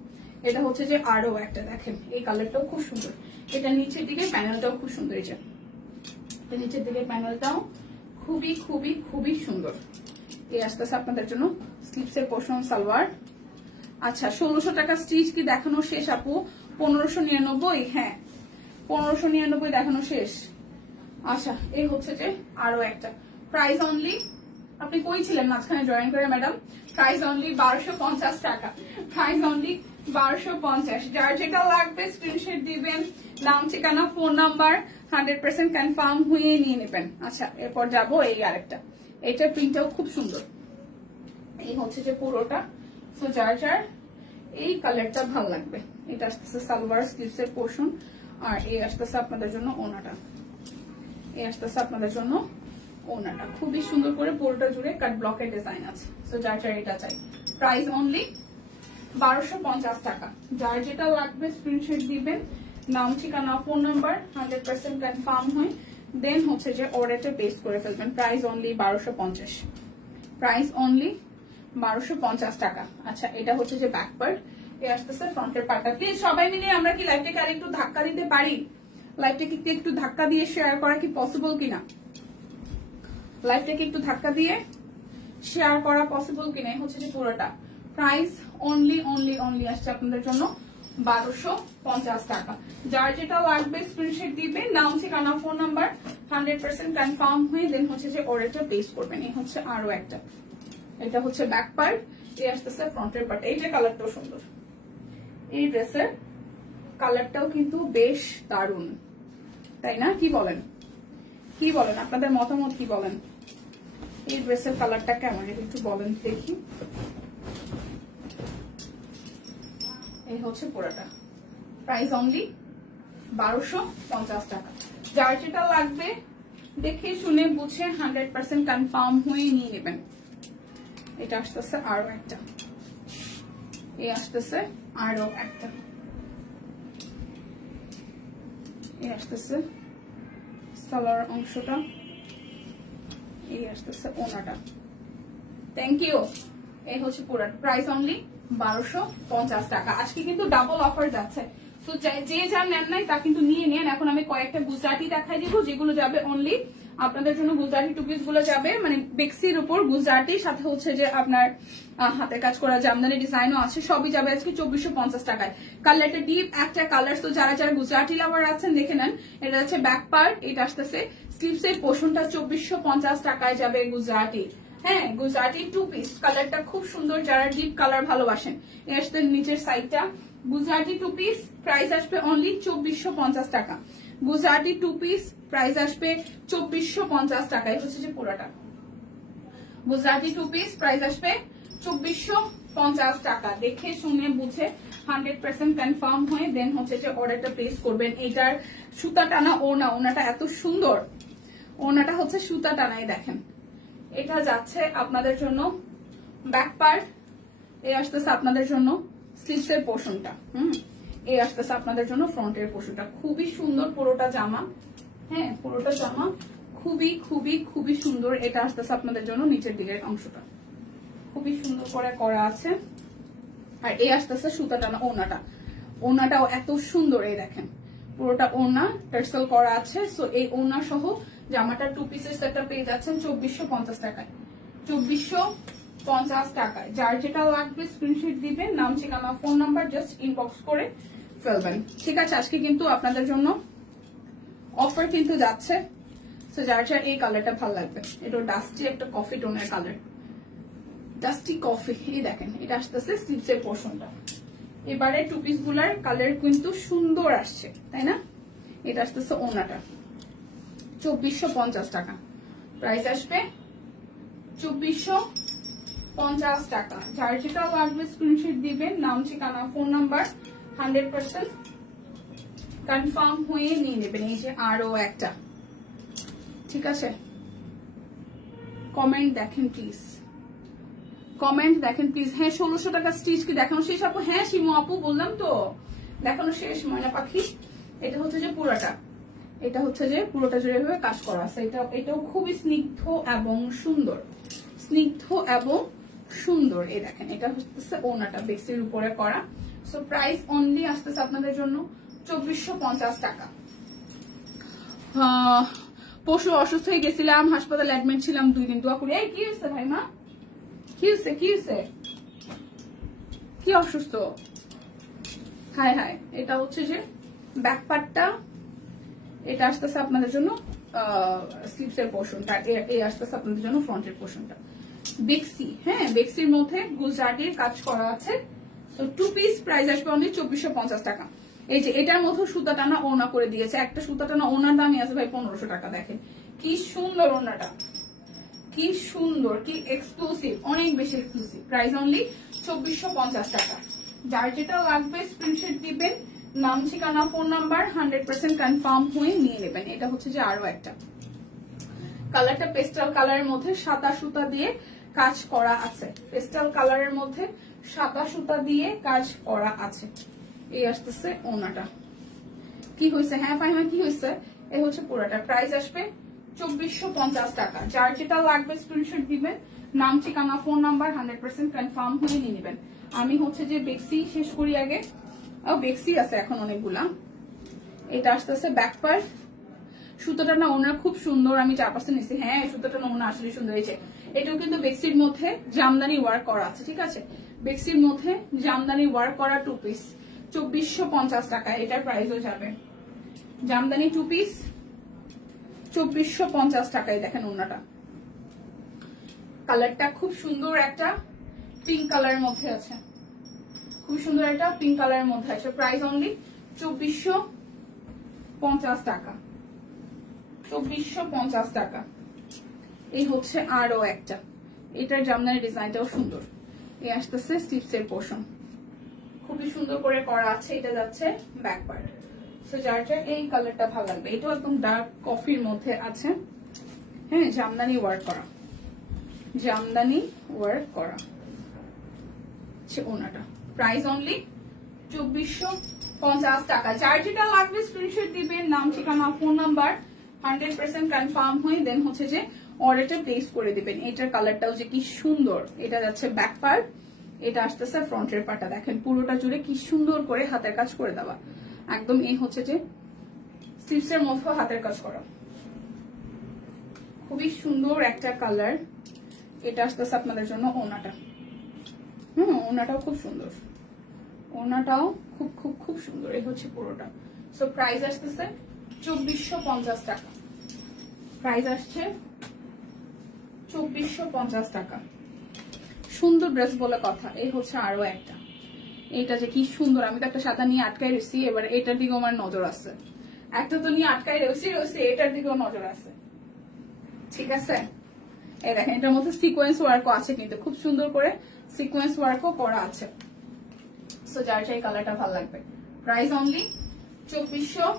এটা হচ্ছে যে আরো একটা, দেখেন এই কালারটাও খুব সুন্দর, এটা নিচের দিকে প্যানেলটাও খুব সুন্দর, এটা নিচের দিকে প্যানেলটাও খুবই খুবই খুবই সুন্দর। এই আসতেছে আপনাদের জন্য স্লিপসের পোর্শন, সালোয়ার। আচ্ছা 1600 টাকা স্টিচ কি দেখানো শেষ আপু? 1599। হ্যাঁ 1599 দেখানো শেষ। আচ্ছা এই হচ্ছে যে আরো একটা, প্রাইস অনলি, আপনি কই ছিলেন মাঝখানে জয়েন করে ম্যাডাম? প্রাইস অনলি 1250 টাকা, প্রাইস অনলি 1250। যার যেটা লাগবে স্ক্রিনশট দিবেন, নাম ঠিকানা ফোন নাম্বার 100% কনফার্ম হয়ে নিয়ে নেবেন। আচ্ছা এরপর যাবো এই আরেকটা, এটা প্রিন্টটাও খুব সুন্দর। এই হচ্ছে যে পুরোটা। তো যার যার এই কালারটা ভালো লাগবে, এটা আসতেছে সালোয়ার স্লিভসের পোর্শন, আর এই আসতেছে আপনাদের জন্য ওনাটা, এই আসতেছে আপনাদের জন্য ওনাটা। খুবই সুন্দর করে পুরোটা জুড়ে কাট ব্লকের ডিজাইন আছে। তো যার যার এটা চাই, প্রাইস অনলি 1250 টাকা। যার যেটা লাগবে স্ক্রিনশট দিবেন, নাম ঠিকানা ফোন নাম্বার 100% কনফার্ম হয় দেন হচ্ছে যে অর্ডারটা প্লেস করে ফেলবেন। প্রাইস অনলি 1250, প্রাইস অনলি 1250 টাকা। আচ্ছা এটা হচ্ছে যে ব্যাক পার্ট, এ আসতেছে ফ্রন্টের পার্টটা। প্লিজ সবাই মিলে আমরা কি লাইভটাকে আর একটু ধাক্কা দিতে পারি? লাইভটাকে একটু ধাক্কা দিয়ে শেয়ার করা কি পসিবল কিনা? লাইভটাকে একটু ধাক্কা দিয়ে শেয়ার করা পসিবল কিনা? এই হচ্ছে যে পুরোটা। প্রাইস অনলি অনলি অনলি আসছে আপনাদের জন্য 1250 টাকা। যার যেটা লাগবে স্ক্রিনশট দিবেন, নাম ঠিকানা ফোন নাম্বার 100% কনফার্ম হয়ে দেন হচ্ছে যে অর্ডারটা প্লেস করবেন। এই হচ্ছে আরো একটা, এটা হচ্ছে ব্যাক পার্ট, এই আসতেছে ফ্রন্টের পার্ট। এই যে কালারটাও সুন্দর, এই ড্রেসের কালারটাও কিন্তু বেশ দারুণ, তাই না? কি বলেন, কি বলেন, আপনাদের মতামত কি বলেন? এই ড্রেসের কালারটা কেমন এটা একটু বলেন দেখি। এই হচ্ছে পুরোটা। প্রাইস অনলি 1250 টাকা। যার যেটা লাগবে দেখে শুনে বুঝে 100% কনফার্ম হয়ে নিয়ে নেবেন। এটা আসতেছে আরো একটা, এই আসতেছে আরো একটা, এই আসতেছে সালোয়ার অংশটা, এই আসতেছে ওনাটা। Thank you. এই হচ্ছে পুরো প্রাইস অনলি 1250 টাকা। আজকে কিন্তু ডাবল অফার যাচ্ছে, তো যে যা নেন নাই তা কিন্তু নিয়ে নেন। এখন আমি কয়েকটা গুজরাটি দেখাই দিব যেগুলো যাবে অনলি আপনাদের জন্য। গুজরাটি টু পিস গুলো যাবে মানে বেক্সির উপর গুজরাটির সাথে হচ্ছে যে আপনার হাতের কাজ করা জামদানি ডিজাইনও আছে, সবই যাবে আজকে 2450 টাকায়। কালারটা ডিপ একটা কালার। তো যারা যারা গুজরাটি লাভার আছেন দেখে নেন। এটা হচ্ছে ব্যাক পার্ট, এটা আসতেছে স্লিভসের পোর্শনটা 2450 টাকায় যাবে গুজরাটি। হ্যাঁ গুজরাটি টু পিস, কালারটা খুব সুন্দর, যারা ডিপ কালার ভালোবাসেন। এই আসতে নিচের সাইডটা গুজরাটি টু পিস, প্রাইস আসবে অনলি 2450 টাকা। গুজরাটি টু পিস প্রাইস আসবে 2450 টাকায়। হচ্ছে যে পুরোটা গুজরাটি টু পিস প্রাইস আসবে 2450 টাকা। দেখে শুনে বুঝে 100% কনফার্ম হয়ে দেন হচ্ছে যে অর্ডারটা প্লেস করবেন। এটার সুতা টানা ওনা, ওনাটা এত সুন্দর, ওনাটা হচ্ছে সুতা টানাই দেখেন। এটা যাচ্ছে আপনাদের জন্য ব্যাক পার্ট, এই আসতেছে আপনাদের জন্য স্লিভসের পোর্শনটা, এই আসতেছে আপনাদের জন্য ফ্রন্টের পোর্শনটা। খুবই সুন্দর পুরোটা জামা, হ্যাঁ পুরোটা জামা খুবই খুবই খুবই সুন্দর। এটা আসতেছে আপনাদের জন্য নিচের দিকের অংশটা খুবই সুন্দর করে করা আছে। আর এই আসতেছে সুতা টানা ওনাটা, ওনাটাও এত সুন্দর। এই দেখেন পুরোটা ওনা টার্সেল করা আছে। সো এই ওনা সহ জামাটা 2 পিসের সেটটা পেয়ে যাচ্ছেন 2450 টাকায়। 2450 টাকায়। যার যেটা লাগবে স্ক্রিনশট দিবেন, নাম ঠিকানা ফোন নাম্বার জাস্ট ইনবক্স করে ফেলবেন। ঠিক আছে, আজকে কিন্তু আপনাদের জন্য অফার কিন্তু যাচ্ছে। তো যার যার এই কালারটা ভালো লাগবে, এটা ডাস্টি একটা কফি টোনের কালার, ডাস্টি কফি। এই দেখেন এটা আসতেছে স্লিভসের পোর্শনটা। এবারে 2 পিস গুলার কালার কিন্তু সুন্দর আসছে, তাই না? এটা আসতেছে ওনাটা 2450 টাকা। প্রাইস আসবে 2450 টাকা। যার যেটা লাগবে স্ক্রিনশট দিবেন, নাম ঠিকানা ফোন নাম্বার 100% কনফার্ম হয়ে নিয়ে নেবেন। এই যে আরো একটা, ঠিক আছে? কমেন্ট দেখেন প্লিজ, কমেন্ট দেখেন প্লিজ। হ্যাঁ 1600 টাকা স্টিচ কি দেখানো শেষ আপু? হ্যাঁ শিমু আপু বললাম তো দেখানো শেষ ময়না পাখি। এটা হচ্ছে যে পুরোটা, এটা হচ্ছে যে পুরোটা জুড়ে ভাবে কাজ করা আছে। এটাও খুবই স্নিগ্ধ এবং সুন্দর, স্নিগ্ধ এবং সুন্দর। এই দেখেন এটা হচ্ছে ওনাটা বেক্সির উপরে করা। সো প্রাইস অনলি আসতেছে আপনাদের জন্য 2450 টাকা। পশু অসুস্থ হয়ে গেছিলাম, হাসপাতালে অ্যাডমিট ছিলাম 2 দিন। দোয়া করি। এই কি হয়েছে ভাই মা? কি হয়েছে? কি হয়েছে? কি অসুস্থ? High high. এটা হচ্ছে যে ব্যাক পার্টটা, এটা আসতেছে আপনাদের জন্য স্লিভসের পোর্শনটা, এই আসতেছে আপনাদের জন্য ফ্রন্টের পোর্শনটা। বেক্সি, হ্যাঁ বেক্সির মধ্যে গুজরাটির কাজ করা আছে। সো 2 পিস প্রাইস আসবে অনলি 2450 টাকা। এই যে এটার মধ্যে সুতা টানা ওনা করে দিয়েছে। একটা সুতা টানা ওনার দামই আছে ভাই 1500 টাকা। দেখেন কি সুন্দর ওনাটা, কি সুন্দর, কি এক্সক্লুসিভ, অনেক বেশি এক্সক্লুসিভ। প্রাইস অনলি 2450 টাকা। যার যেটা লাগবে স্ক্রিনশট দিবেন, নাম ঠিকানা ফোন নাম্বার 100% কনফার্ম হয়ে নিয়ে নেবেন। এটা হচ্ছে যে আরো একটা কালারটা পেস্টাল কালারের মধ্যে সাদা সুতা দিয়ে কাজ করা আছে। পেস্টাল কালারের মধ্যে সাদা সুতা দিয়ে কাজ করা আছে। এই আসতেছে ওনাটা। কি হয়েছে? হ্যাঁ ফাইনাল কি হয়েছে? এই হচ্ছে পুরোটা। প্রাইস আসবে 2450 টাকা। যার যেটা লাগবে স্ক্রিনশট দিবেন, নাম ঠিকানা ফোন নাম্বার 100% কনফার্ম হয়ে নিয়ে নেবেন। আমি হচ্ছে যে বেক্সি শেষ করি আগে। বেক্সি আছে এখন অনেকগুলা। এটা আসতেছে ব্যাক পার্ট। সুতোটা না ওনার খুব সুন্দর, আমি 4-5টা নিচ্ছি। হ্যাঁ সুতোটা না ওনার আসলে সুন্দর হয়েছে। এটাও কিন্তু বেক্সির মধ্যে জামদানি ওয়ার্ক করা আছে, ঠিক আছে? বেক্সির মধ্যে জামদানি ওয়ার্ক করা 2 পিস 2450 টাকা। এটার প্রাইসও যাবে। জামদানি 2 পিস 2450 টাকায়। দেখেন ওনাটা, কালারটা খুব সুন্দর, একটা পিঙ্ক কালারের মধ্যে আছে, খুব সুন্দর একটা পিঙ্ক কালারের মধ্যে আছে। প্রাইস অনলি 2450 টাকা। 2450 টাকা। এই হচ্ছে আরো একটা, এটার জামদানি ডিজাইনটাও সুন্দর। এই আসতেছে স্টিপসের পোর্শন, খুবই সুন্দর করে করা আছে। এটা যাচ্ছে ব্যাক পার্ট। সো যার যার এই কালারটা ভালো লাগবে, এটাও একদম ডার্ক কফির মধ্যে আছে। হ্যাঁ জামদানি ওয়ার্ক করা, জামদানি ওয়ার্ক করা ওনাটা। প্রাইস অনলি 2450 টাকা। যার যেটা লাগবে স্ক্রিনশট দিবেন, নাম ঠিকানা ফোন নাম্বার 100% কনফার্ম হয়ে দেন হচ্ছে যে অর্ডারটা প্লেস করে দিবেন। এটার কালারটাও যে কি সুন্দর। এটা যাচ্ছে ব্যাক পার্ট, এটা আসতেছে ফ্রন্টের পার্টটা। দেখেন পুরোটা জুড়ে কি সুন্দর করে হাতের কাজ করে দেওয়া একদম। এই হচ্ছে যে স্লিভসের মধ্যে হাতের কাজ করা, খুবই সুন্দর একটা কালার। এটা আসতেছে আপনাদের জন্য ওনাটা। ওনাটাও খুব সুন্দর, ওনাটাও খুব খুব খুব সুন্দর। এই হচ্ছে পুরোটা। সো প্রাইস আসতেছে 2450 টাকা। প্রাইস আসছে 2450 টাকা। সুন্দর ড্রেস বলে কথা। এই হচ্ছে আরো একটা, এটা যে কি সুন্দর। আমি তো একটা সাদা নিয়ে আটকাই রয়েছি, এবার এটার দিকেও আমার নজর আছে। একটা তো নিয়ে আটকাই রয়েছি, এটার দিকেও নজর আছে, ঠিক আছে? এই দেখেন এটার মধ্যে সিকোয়েন্স ওয়ার্কও আছে, কিন্তু খুব সুন্দর করে সিকোয়েন্স ওয়ার্কও করা আছে। সো যার সেই কালারটা ভালো লাগবে। প্রাইস অনলি 2450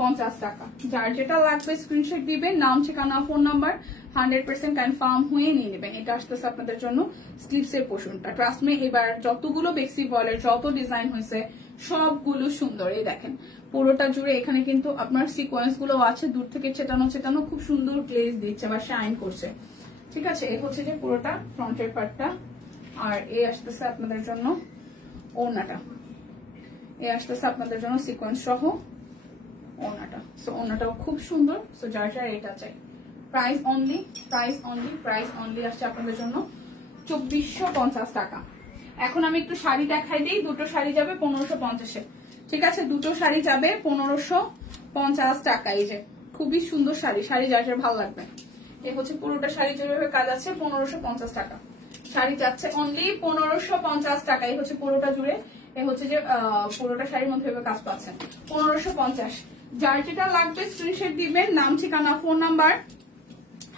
50 টাকা। যার যেটা লাগবে স্ক্রিনশট দিবেন, নাম ঠিকানা ফোন নাম্বার 100% কনফার্ম হয়ে নিয়ে নেবেন। এটা আসতেছে আপনাদের জন্য স্লিভসের পোর্শনটা। ট্রাস্ট মি, এবার যতগুলো বেক্সি বলের যত ডিজাইন হয়েছে সবগুলো সুন্দর। এই দেখেন পুরোটা জুড়ে এখানে কিন্তু আপনার সিকোয়েন্স গুলো আছে, দূর থেকে চেটানো চেটানো খুব সুন্দর গ্লেজ দিচ্ছে বা শাইন করছে। ঠিক আছে, এই হচ্ছে যে পুরোটা ফ্রন্টের পার্টটা। আর এই আসতেছে আপনাদের জন্য ওড়নাটা, এই আসতেছে আপনাদের জন্য সিকোয়েন্স সহ ওড়নাটা। সো ওড়নাটাও খুব সুন্দর। সো যার যার এটা চাই, প্রাইস অনলি আসছে আপনাদের জন্য 2450 টাকা। এখন আমি একটু শাড়ি দেখাই দিই। দুটো শাড়ি যাবে 1550-এ। ঠিক আছে, দুটো শাড়ি যাবে 1550 টাকা। এই যে খুবই সুন্দর শাড়ি, শাড়ি যার যার ভালো লাগবে। এই হচ্ছে পুরোটা শাড়ি যেভাবে কাজ আছে 1550 টাকা। শাড়ি যাচ্ছে অনলি 1550 টাকা। এই হচ্ছে পুরোটা জুড়ে, এই হচ্ছে যে পুরোটা শাড়ির মধ্যে কাজ পাচ্ছেন 1550। যার যেটা লাগবে স্ক্রিনশট দিবেন, নাম ঠিকানা ফোন নাম্বার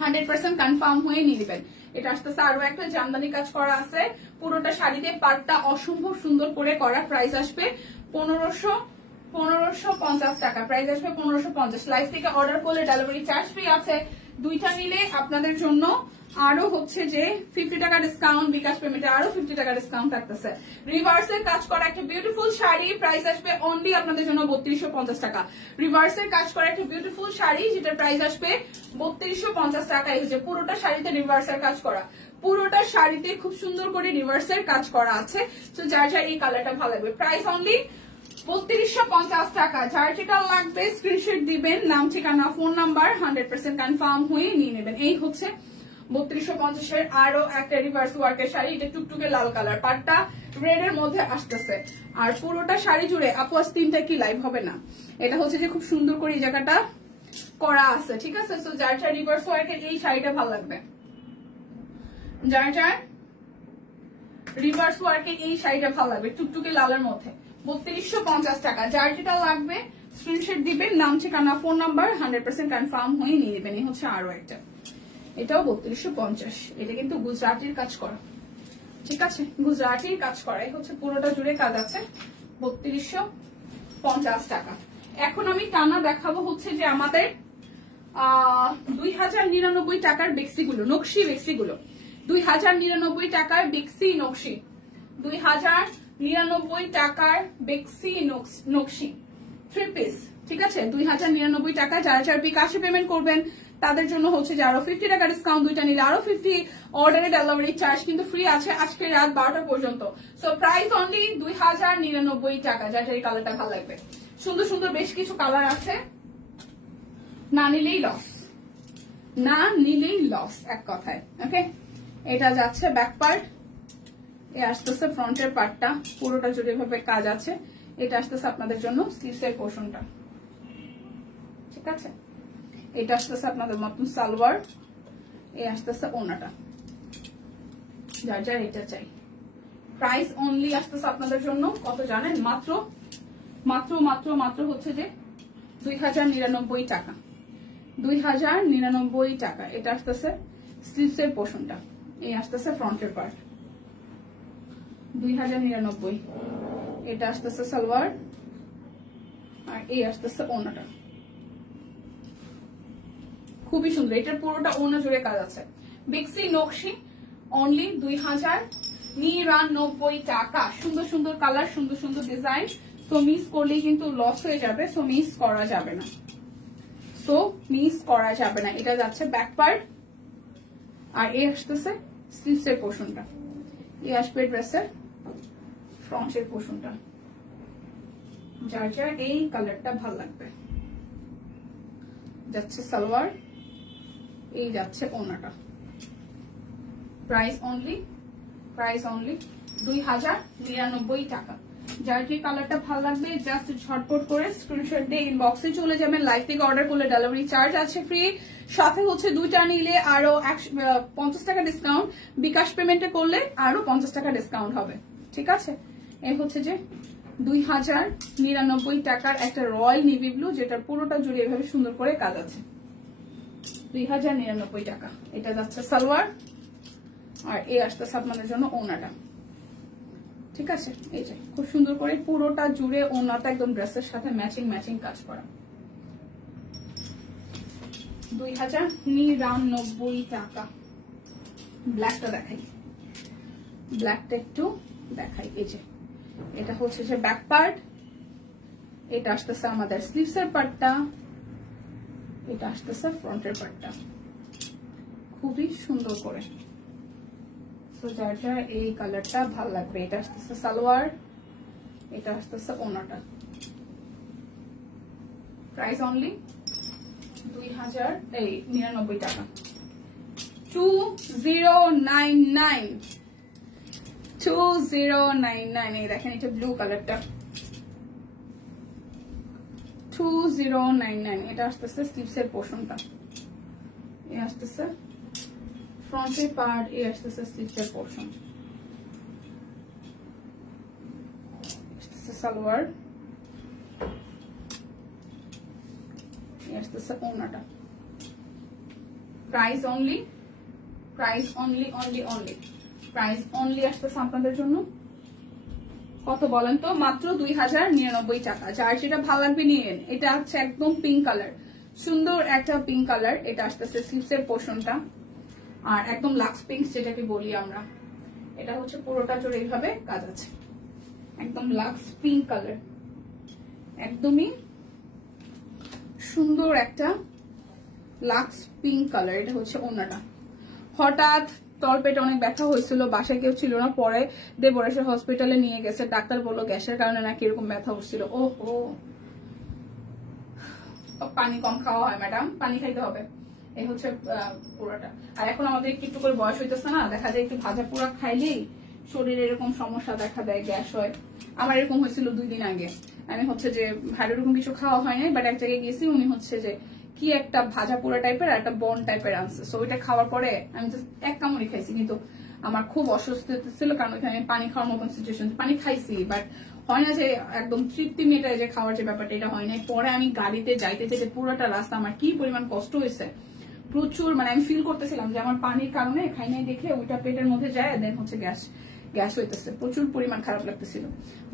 100% কনফার্ম হয়ে নিয়ে নেবেন। এটা আসতেছে আরো একটা জামদানি কাজ করা আছে, পুরোটা শাড়িতে পাটটা অসম্ভব সুন্দর করে করা। প্রাইস আসবে 1550 টাকা। প্রাইস আসবে 1550। লাইভ থেকে অর্ডার করলে ডেলিভারি চার্জ ফ্রি আছে। দুইটা নিলে আপনাদের জন্য আরো হচ্ছে যে 50 টাকা ডিসকাউন্ট, বিকাশ পেমেন্টে আরো 50 টাকা ডিসকাউন্ট থাকতেছে। রিভার্সের কাজ করা একটা বিউটিফুল শাড়ি, প্রাইস আসবে অনলি আপনাদের জন্য 3250 টাকা। রিভার্সের কাজ করা একটা বিউটিফুল শাড়ি, যেটা প্রাইস আসবে 3250 টাকা। এই হচ্ছে পুরোটা শাড়িতে রিভার্সের কাজ করা, পুরোটা শাড়িতে খুব সুন্দর করে রিভার্সের কাজ করা আছে। তো যার যার এই কালারটা ভালো লাগবে, প্রাইস অনলি 3250 টাকা। যার যেটা লাগবে স্ক্রিনশট দিবেন, নাম ঠিকানা ফোন নাম্বার 100% কনফার্ম হয়ে নিয়ে নেবেন। এই হচ্ছে 3250-এর আরো একটা রিভার্স ওয়ার্কের শাড়ি। এটা টুকটুকে লাল কালার, পাটটা রেড এর মধ্যে আসতেছে। আর পুরোটা শাড়ি জুড়ে আপু আজ 3টা কি লাইভ হবে না, এটা হচ্ছে যে খুব সুন্দর করে এই জায়গাটা করা আছে। ঠিক আছে, সো যার যার রিভার্স ওয়ার্কের এই শাড়িটা ভালো লাগবে, যার যার রিভার্স ওয়ার্কের এই শাড়িটা ভালো লাগবে টুকটুকে লালের মধ্যে 3250 টাকা। যার যেটা লাগবে স্ক্রিনশট দিবেন, নাম ঠিকানা ফোন নাম্বার 100% কনফার্ম হয়ে নিয়ে নেবেন। এই হচ্ছে আরো একটা, এটাও 3250। এটা কিন্তু গুজরাটির কাজ করা। ঠিক আছে, গুজরাটির কাজ করা। এই হচ্ছে পুরোটা জুড়ে কাজ আছে 3250 টাকা। এখন আমি টানা দেখাবো হচ্ছে যে আমাদের 2099 টাকার বেক্সিগুলো, নকশি বেক্সিগুলো, 2099 টাকার বেক্সি নকশি, 2099 টাকার বেক্সি নকশি 3 পিস। ঠিক আছে, 2099 টাকা। যারা যারা বিকাশে পেমেন্ট করবেন তাদের জন্য হচ্ছে যে আরো 50 টাকা ডিসকাউন্ট, দুইটা নিলে আরো 50। অর্ডারে ডেলিভারি চার্জ কিন্তু ফ্রি আছে আজকে রাত 12টা পর্যন্ত। সো প্রাইস অনলি 2099 টাকা। যার যার কালারটা ভালো লাগবে, সুন্দর সুন্দর বেশ কিছু কালার আছে। না নিলেই লস, না নিলেই লস এক কথায়। ওকে, এটা যাচ্ছে ব্যাক পার্ট, এ আসতেছে ফ্রন্টের পার্টটা, পুরোটা জুড়ে ভাবে কাজ আছে। এটা আসতেছে আপনাদের জন্য স্লিভসের পোর্শনটা। ঠিক আছে, এটা আসতেছে আপনাদের মতন সালোয়ার, এই আসতেছে ওনাটা। যার যার এটা চাই, প্রাইস অনলি আসতেছে আপনাদের জন্য কত জানেন? মাত্র মাত্র মাত্র মাত্র হচ্ছে যে 2099 টাকা। 2099 টাকা। এটা আসতেছে স্লিভসের পোর্শনটা, এই আসতেছে ফ্রন্টের পার্ট 2099। এটা আসতেছে সালোয়ার, আর এই আসতেছে ওনাটা। খুবই সুন্দর, এটার পুরোটা ওনা জুড়ে কাজ আছে। বেক্সি নকশি অনলি 2099 টাকা। সুন্দর সুন্দর কালার, সুন্দর সুন্দর ডিজাইন। সো মিস করলেই কিন্তু লস হয়ে যাবে, সো মিস করা যাবে না, সো মিস করা যাবে না। এটা যাচ্ছে ব্যাক পার্ট, আর এই আসতেছে স্লিভসের পোর্শনটা, এই আসবে ড্রেসের ফ্রন্টের পোর্শনটা। যার যার এই কালারটা ভালো লাগবে, যাচ্ছে সালোয়ার, এই যাচ্ছে ওনাটা। প্রাইস অনলি 2099 টাকা। যার যে কালারটা ভালো লাগবে জাস্ট ঝটপট করে স্ক্রিনশট দিয়ে ইনবক্সে চলে যাবেন। লাইভ থেকে অর্ডার করলে ডেলিভারি চার্জ আছে ফ্রি, সাথে হচ্ছে দুইটা নিলে আরো 50 টাকা ডিসকাউন্ট, বিকাশ পেমেন্টে করলে আরো 50 টাকা ডিসকাউন্ট হবে। ঠিক আছে, এই হচ্ছে যে 2099 টাকার একটা রয়্যাল নেভি ব্লু, যেটা পুরোটা জুড়ে এভাবে সুন্দর করে কাজ আছে। 2099 টাকা। এটা যাচ্ছে সালোয়ার, আর এই আসতেছে আপনাদের জন্য ওনাটা। ঠিক আছে, এই যে খুব সুন্দর করে পুরোটা জুড়ে ওনাটা একদম ড্রেসের সাথে ম্যাচিং ম্যাচিং কাজ করা। 2099 টাকা। ব্ল্যাকটা দেখাই, ব্ল্যাকটা একটু দেখাই। এই যে এটা হচ্ছে যে ব্যাক পার্ট, এটা আসতেছে আমাদের স্লিভসের পার্টটা, এটা আসতেছে ফ্রন্টের পার্টটা, খুবই সুন্দর করে। তো যার যার এই কালারটা ভালো লাগবে, এটা আসতেছে সালোয়ার, এটা আসতেছে ওনাটা। প্রাইস অনলি 2099 টাকা। 2099 2099। এই দেখেন এটা ব্লু কালারটা, 2099। এটা আসতেছে স্লিভসের পোর্শনটা, এই আসতেছে ফ্রন্টের পার্ট, এই আসতেছে স্লিভসের পোর্শন, আসতেছে সালোয়ার, এই আসতেছে ওনাটা। প্রাইস অনলি আসতেছে আপনাদের জন্য কত বলেন তো? মাত্র 2099 টাকা। যার যেটা ভালো লাগবে নিয়েন। এটা হচ্ছে একদম পিঙ্ক কালার, সুন্দর একটা পিঙ্ক কালার। এটা আসতেছে স্লিভসের পোর্শনটা, আর একদম লাক্স পিঙ্ক যেটাকে বলি আমরা। এটা হচ্ছে পুরোটা জুড়ে এইভাবে কাজ আছে, একদম লাক্স পিঙ্ক কালার, একদমই সুন্দর একটা লাক্স পিঙ্ক কালার। এটা হচ্ছে ওনাটা। হঠাৎ তলপেটে অনেক ব্যথা হয়েছিল, বাসায় কেউ ছিল না, পরে দেবরেশে হসপিটালে নিয়ে গেছে, ডাক্তার বললো গ্যাসের কারণে নাকি এরকম ব্যথা হচ্ছিল। ওহো, পানি কম খাওয়া হয় ম্যাডাম, পানি খাইতে হবে। এই হচ্ছে পুরাটা। আর এখন আমাদের একটু করে বয়স হইতেছে না, দেখা যায় একটু ভাজা পোড়া খাইলেই শরীরে এরকম সমস্যা দেখা দেয়, গ্যাস হয়। আমার এরকম হয়েছিল 2 দিন আগে। আমি হচ্ছে যে ভালো এরকম কিছু খাওয়া হয় নাই, বাট এক জায়গায় গেছি, উনি হচ্ছে যে কি একটা ভাজা পোড়া টাইপের আর একটা বন টাইপের আনছে। সো ওইটা খাওয়ার পরে আমি জাস্ট এক কামড়ি খাইছি, কিন্তু আমার খুব অসুস্থ ছিল, কারণ ওইখানে পানি খাওয়ার মতন সিচুয়েশন। পানি খাইছি, বাট হয় না যে একদম তৃপ্তি মেটায় যে খাওয়ার যে ব্যাপারটা, এটা হয় নাই। পরে আমি গাড়িতে যাইতে যেতে পুরোটা রাস্তা আমার কি পরিমাণ কষ্ট হয়েছে, প্রচুর। মানে আমি ফিল করতেছিলাম যে আমার পানির কারণে খাই নাই দেখে ওইটা পেটের মধ্যে যায়, দেন হচ্ছে গ্যাস হইতেছে, প্রচুর পরিমাণ খারাপ লাগতেছিল।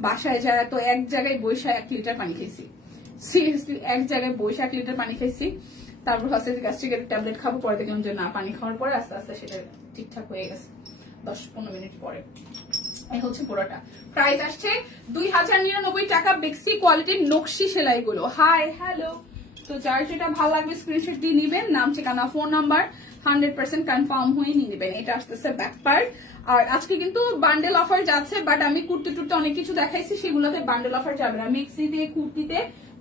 বাসায় যায় তো এক জায়গায় বৈশা 1 লিটার পানি খাইছি, সিরিয়াসলি এক জায়গায় বৈশা 1 লিটার পানি খাইছি। তারপর হচ্ছে গ্যাস্ট্রিকের ট্যাবলেট খাবো, পরে দেখলাম যে না, পানি খাওয়ার পরে আস্তে আস্তে সেটা ঠিকঠাক হয়ে গেছে 10-15 মিনিট পরে। এই হচ্ছে পুরোটা। প্রাইস আসছে 2099 টাকা। বেক্সি কোয়ালিটির নকশি সেলাই গুলো। Hi hello. তো যার যেটা ভালো লাগবে স্ক্রিনশট দিয়ে নিবেন, নাম ঠিকানা ফোন নাম্বার 100% কনফার্ম হয়ে নিয়ে নেবেন। এটা আসতেছে ব্যাক পার্ট। আর আজকে কিন্তু বান্ডেল অফার যাচ্ছে, বাট আমি কুর্তি টুর্তি অনেক কিছু দেখাইছি, সেগুলোতে বান্ডেল অফার যাবে না। মেক্সিতে কুর্তিতে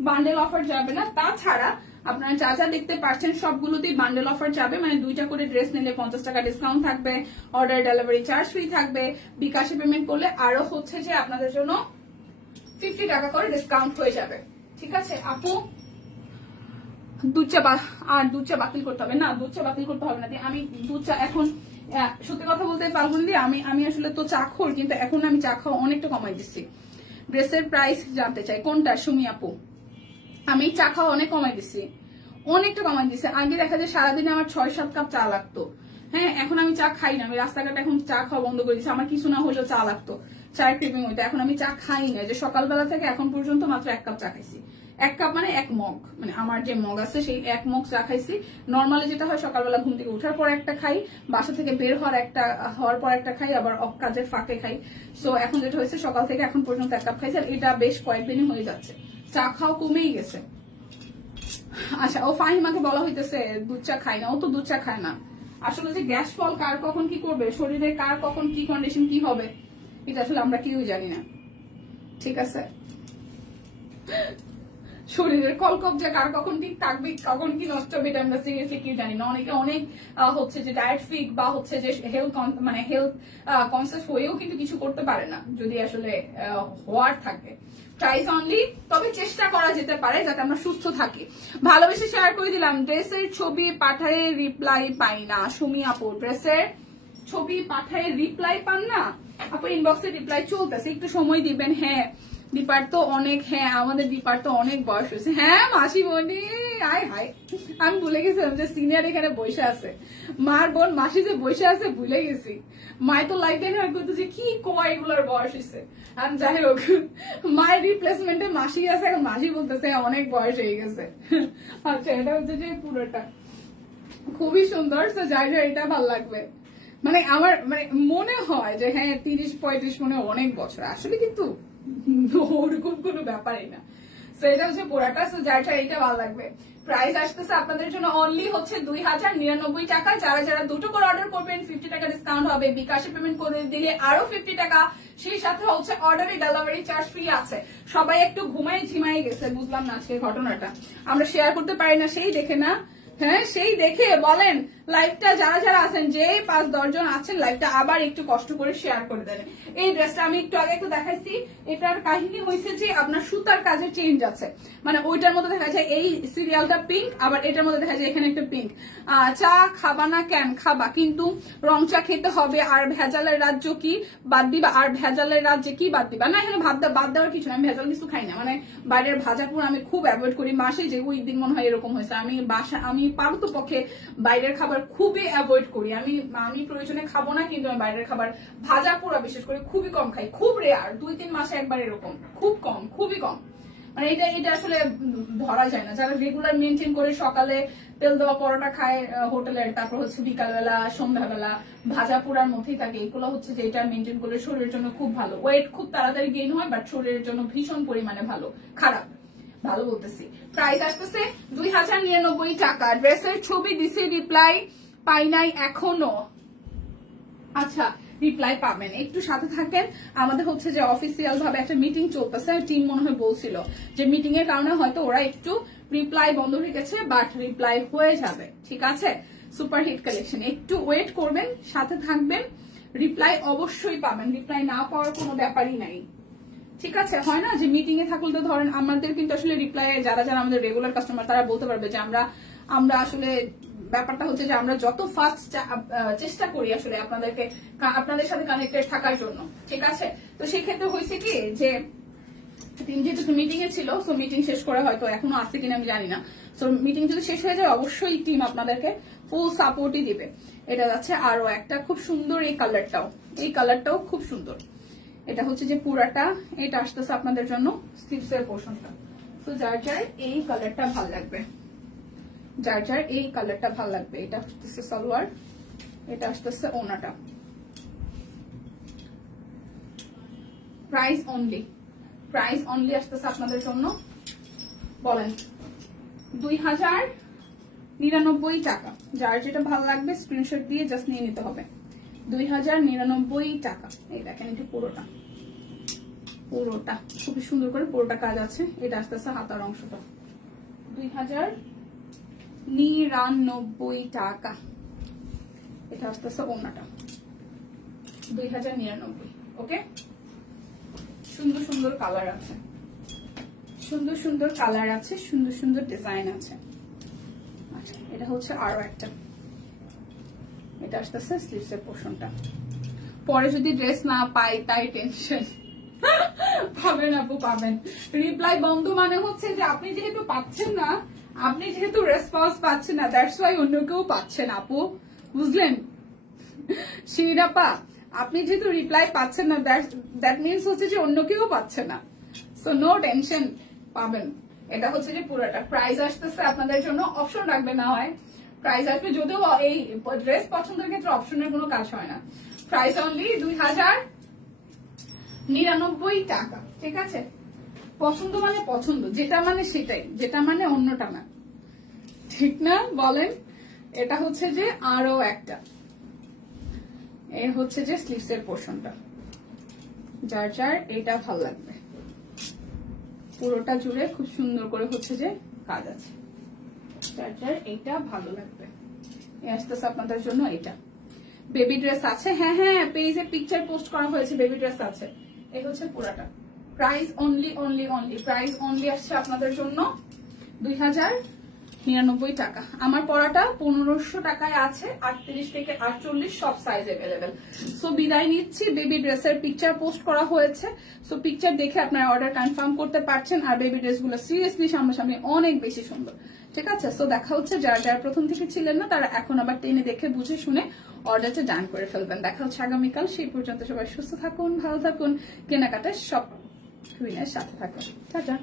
বান্ডেল অফার যাবে না। তাছাড়া আপনারা যা যা দেখতে পাচ্ছেন সবগুলোতেই বান্ডেল অফার যাবে। মানে 2টা করে ড্রেস নিলে 50 টাকা ডিসকাউন্ট থাকবে, অর্ডার ডেলিভারি চার্জ ফ্রি থাকবে, বিকাশে পেমেন্ট করলে আরো হচ্ছে যে আপনাদের জন্য 50 টাকা করে ডিসকাউন্ট হয়ে যাবে। ঠিক আছে আপু, দুধ চা বাতিল করতে হবে না, দুধ চা বাতিল করতে হবে না। আমি দুধ চা এখন সত্যি কথা বলতে পারবো না, আমি আসলে তো চা খোর, কিন্তু এখন আমি চা খাওয়া অনেকটা কমাই দিচ্ছি। ড্রেসের প্রাইস জানতে চাই কোনটা সুমি আপু? আমি চা খাওয়া অনেক কমাই দিচ্ছি, অনেকটা কমাই দিচ্ছি। আগে দেখা যায় সারাদিনে আমার 6-7 কাপ চা লাগতো। হ্যাঁ, এখন আমি চা খাই না, আমি রাস্তাঘাটে এখন চা খাওয়া বন্ধ করে দিচ্ছি। আমার কিছু না হলেও চা লাগতো, চায়ের ক্রিমিং হইতো। এখন আমি চা খাই না, যে সকালবেলা থেকে এখন পর্যন্ত মাত্র 1 কাপ চা খাইছি। 1 কাপ মানে 1 মগ, মানে আমার যে মগ আছে সেই 1 মগ চা খাইছি। নর্মালি যেটা হয় সকালবেলা ঘুম থেকে উঠার পর একটা খাই, বাসা থেকে বের হওয়ার পর একটা খাই, আবার কাজের ফাঁকে খাই। সো এখন যেটা হয়েছে সকাল থেকে এখন পর্যন্ত 1 কাপ খাইছি, আর এটা বেশ কয়েকদিনই হয়ে যাচ্ছে। চা খাওয়া কমেই গেছে। আচ্ছা, ও ফাহিমাকে বলা হইতেছে দুধ চা খায় না, ও তো দুধ চা খায় না। আসলে যে গ্যাস ফল কার কখন কি করবে, শরীরে কার কখন কি কন্ডিশন কি হবে, এটা আসলে আমরা কেউই জানি না। ঠিক আছে, শরীরের কলকবজা কার কখন ঠিক থাকবে, কখন কি নষ্ট হবে, এটা আমরা সিরিয়াসলি কেউ জানি না। অনেকে অনেক হচ্ছে যে ডায়েট ফিক বা হচ্ছে যে হেলথ কনসিয়াস হয়েও কিন্তু কিছু করতে পারে না, যদি আসলে হওয়ার থাকে। প্রাইস অনলি, তবে চেষ্টা করা যেতে পারে যাতে আমরা সুস্থ থাকি। ভালোবেসে শেয়ার করে দিলাম। ড্রেসের ছবি পাঠায় রিপ্লাই পাই না সুমি আপু, ড্রেসের ছবি পাঠায় রিপ্লাই পান না আপু? ইনবক্সে রিপ্লাই চলতেছে, একটু সময় দিবেন। হ্যাঁ দীপার তো অনেক, হ্যাঁ আমাদের দীপার তো অনেক বয়স হয়েছে। হ্যাঁ মাসি বনি, আয় হাই, আমি ভুলে গেছিলাম যে সিনিয়র এখানে বসে আছে। মার বোন মাসি যে বসে আছে ভুলে গেছি। মায় তো লাইফ দেখে করতো যে কি কয় এগুলোর বয়স হয়েছে। আর যাই হোক, মায়ের রিপ্লেসমেন্টে মাসি আছে, এখন মাসি বলতেছে অনেক বয়স হয়ে গেছে। আচ্ছা, এটা হচ্ছে যে পুরোটা। খুবই সুন্দর। তো যাই হোক, এটা ভালো লাগবে। মানে আমার মানে মনে হয় যে হ্যাঁ 30-35 মনে অনেক বছর, আসলে কিন্তু ওরকম কোনো ব্যাপারই না। তো এটা হচ্ছে পুরাটা। তো যার এটা ভালো লাগবে। প্রাইস আসতেছে আপনাদের জন্য অনলি হচ্ছে 2099 টাকা। যারা যারা দুটো করে অর্ডার করবেন 50 টাকা ডিসকাউন্ট হবে। বিকাশে পেমেন্ট করে দিলে আরো 50 টাকা। সেই সাথে হচ্ছে অর্ডারে ডেলিভারি চার্জ ফ্রি আছে। সবাই একটু ঘুমাই ঝিমাই গেছে, বুঝলাম না আজকে ঘটনাটা। আমরা শেয়ার করতে পারি না, সেই দেখে না, হ্যাঁ সেই দেখে বলেন লাইভটা যারা যারা আছেন, যে 5-10 জন আছেন, লাইভটা আবার একটু কষ্ট করে শেয়ার করে দেন। এই ড্রেসটা আমি একটু আগে একটু দেখাইছি। এটার কাহিনী হয়েছে যে আপনার সুতার কাজে চেঞ্জ আছে, মানে ওইটার মধ্যে দেখা যায় এই সিরিয়ালটা পিঙ্ক, আবার এটার মধ্যে দেখা যায় এখানে একটা পিঙ্ক। চা খাবা না কেন? খাবা, কিন্তু রং চা খেতে হবে। আর ভেজালের রাজ্য কি বাদ দিবা? আর ভেজালের রাজ্যে কি বাদ দিবা? না, এখানে বাদ দেওয়ার কিছু না। আমি ভেজাল কিছু খাই না, মানে বাইরের ভাজাপুর আমি খুব অ্যাভয়েড করি। মাসে যে ওই দিন মনে হয় এরকম হয়েছে। আমি পারত পক্ষে বাইরের খাবার খুবই অ্যাভয়েড করি। আমি প্রয়োজনে খাবো না, কিন্তু আমি বাইরের খাবার ভাজা পোড়া বিশেষ করে খুবই কম খাই। খুব রেয়ার, 2-3 মাসে একবার এরকম, খুব কম, খুবই কম। মানে এটা আসলে ধরা যায় না। যারা রেগুলার মেনটেন করে সকালে তেল দেওয়া পরোটা খায় হোটেলের, তারপর হচ্ছে বিকালবেলা সন্ধ্যাবেলা ভাজা পোড়ার মধ্যেই থাকে, এগুলো হচ্ছে যে এটা মেনটেন করলে শরীরের জন্য খুব ভালো। ওয়েট খুব তাড়াতাড়ি গেইন হয়, বাট শরীরের জন্য ভীষণ পরিমাণে খারাপ। ভালো বলতেছি। প্রাইস আসতেছে 2099 টাকা। ড্রেসের ছবি দিছি, রিপ্লাই পাই নাই এখনো। আচ্ছা, রিপ্লাই পাবেন, একটু সাথে থাকেন। আমাদের হচ্ছে যে অফিসিয়াল ভাবে একটা মিটিং চলতেছে। টিম মনে হয় বলছিল যে মিটিং এর কারণে হয়তো ওরা একটু রিপ্লাই বন্ধ রেখেছে, বাট রিপ্লাই হয়ে যাবে, ঠিক আছে? সুপার হিট কালেকশন, একটু ওয়েট করবেন, সাথে থাকবেন, রিপ্লাই অবশ্যই পাবেন। রিপ্লাই না পাওয়ার কোনো ব্যাপারই নাই, ঠিক আছে? হয় না যে মিটিং এ থাকলে তো ধরেন আমাদের কিন্তু আসলে রিপ্লাই, যারা যারা আমাদের রেগুলার কাস্টমার তারা বলতে পারবে যে আমরা আসলে ব্যাপারটা হচ্ছে যে আমরা যত ফাস্ট চেষ্টা করি আসলে আপনাদের সাথে কানেক্টেড থাকার জন্য, ঠিক আছে? তো সেক্ষেত্রে হয়েছে কি যে যেহেতু মিটিং এ ছিল, সো মিটিং শেষ করে হয়তো এখনো আসছে কিনা আমি জানি না। সো মিটিং যদি শেষ হয়ে যায় অবশ্যই টিম আপনাদেরকে ফুল সাপোর্টই দিবে। এটা যাচ্ছে আরো একটা খুব সুন্দর, এই কালারটাও খুব সুন্দর। এটা হচ্ছে যে পুরাটা, এটা আসতেছে আপনাদের জন্য স্লিভস এর পোর্শনটা। তো যার যার এই কালারটা ভালো লাগবে, এটা আসতেছে সালোয়ার, এটা আসতেছে ওনাটা। প্রাইস অনলি আসতেছে আপনাদের জন্য, বলেন 2099 টাকা। যার যেটা ভালো লাগবে স্ক্রিনশট দিয়ে জাস্ট নিয়ে নিতে হবে। 2099 টাকা। এই দেখেন, এটা পুরোটা খুবই সুন্দর করে পুরোটা কাজ আছে। এটা আসতেছে হাতার অংশটা, 2099 টাকা। এটা আসতেছে ওনাটা, 2099। ওকে, সুন্দর সুন্দর কালার আছে, সুন্দর সুন্দর ডিজাইন আছে। আচ্ছা, এটা হচ্ছে আরো একটা, এটা আসতেছে স্লিভস এর পোর্শনটা। পরে যদি ড্রেস না পাই তাই টেনশন। পাবেন আপু, পাবেন। রিপ্লাই বন্ধ মানে হচ্ছে যে আপনি যেহেতু পাচ্ছেন না, আপনি যেহেতু রেসপন্স পাচ্ছেন না, দ্যাটস ওয়াই অন্য কেউ পাচ্ছেন আপু, বুঝলেন? শিরাপা, আপনি যেহেতু রিপ্লাই পাচ্ছেন না, দ্যাট মিনস হচ্ছে যে অন্য কেউ পাচ্ছে না। সো নো টেনশন, পাবেন। এটা হচ্ছে যে পুরোটা। প্রাইস আসতেছে আপনাদের জন্য, অপশন রাখবে না হয় প্রাইস আসবে, যদিও এই ড্রেস পছন্দের ক্ষেত্রে অপশনের কোনো কাজ হয় না। প্রাইস অনলি 2099 টাকা, ঠিক আছে? পছন্দ মানে পছন্দ, যেটা মানে সেটাই, যেটা মানে অন্যটা না, ঠিক না বলেন? এটা হচ্ছে যে আরো একটা, এর হচ্ছে যে স্লিভস এর পোর্শনটা। যার যার এটা ভালো লাগবে, পুরোটা জুড়ে খুব সুন্দর করে হচ্ছে যে কাজ আছে। যার যার এইটা ভালো লাগবে, আসতেছে আপনাদের জন্য। এটা বেবি ড্রেস আছে, হ্যাঁ পেজে পিকচার পোস্ট করা হয়েছে, বেবি ড্রেস আছে। এই হচ্ছে পুরাটা। প্রাইস অনলি প্রাইস অনলি আসছে আপনাদের জন্য 2099 টাকা। আমার পরাটা 1500 টাকায় আছে, 38 থেকে 48 সব সাইজ अवेलेबल। সো বিদায় নিচ্ছি। বেবি ড্রেসের পিকচার পোস্ট করা হয়েছে, সো পিকচার দেখে আপনারা অর্ডার কনফার্ম করতে পারছেন। আর বেবি ড্রেসগুলো সিরিয়াসলি সামনাসামনি অনেক বেশি সুন্দর, ঠিক আছে? সো দেখা হচ্ছে, যারা যারা প্রথম থেকে ছিলেন না তারা এখন আবার টেনে দেখে বুঝে শুনে অর্ডারটা ডান করে ফেলবেন। দেখা হচ্ছে আগামীকাল। সেই পর্যন্ত সবাই সুস্থ থাকুন, ভালো থাকুন, কেনাকাটা সব কুইনের সাথে থাকুন। টাটা।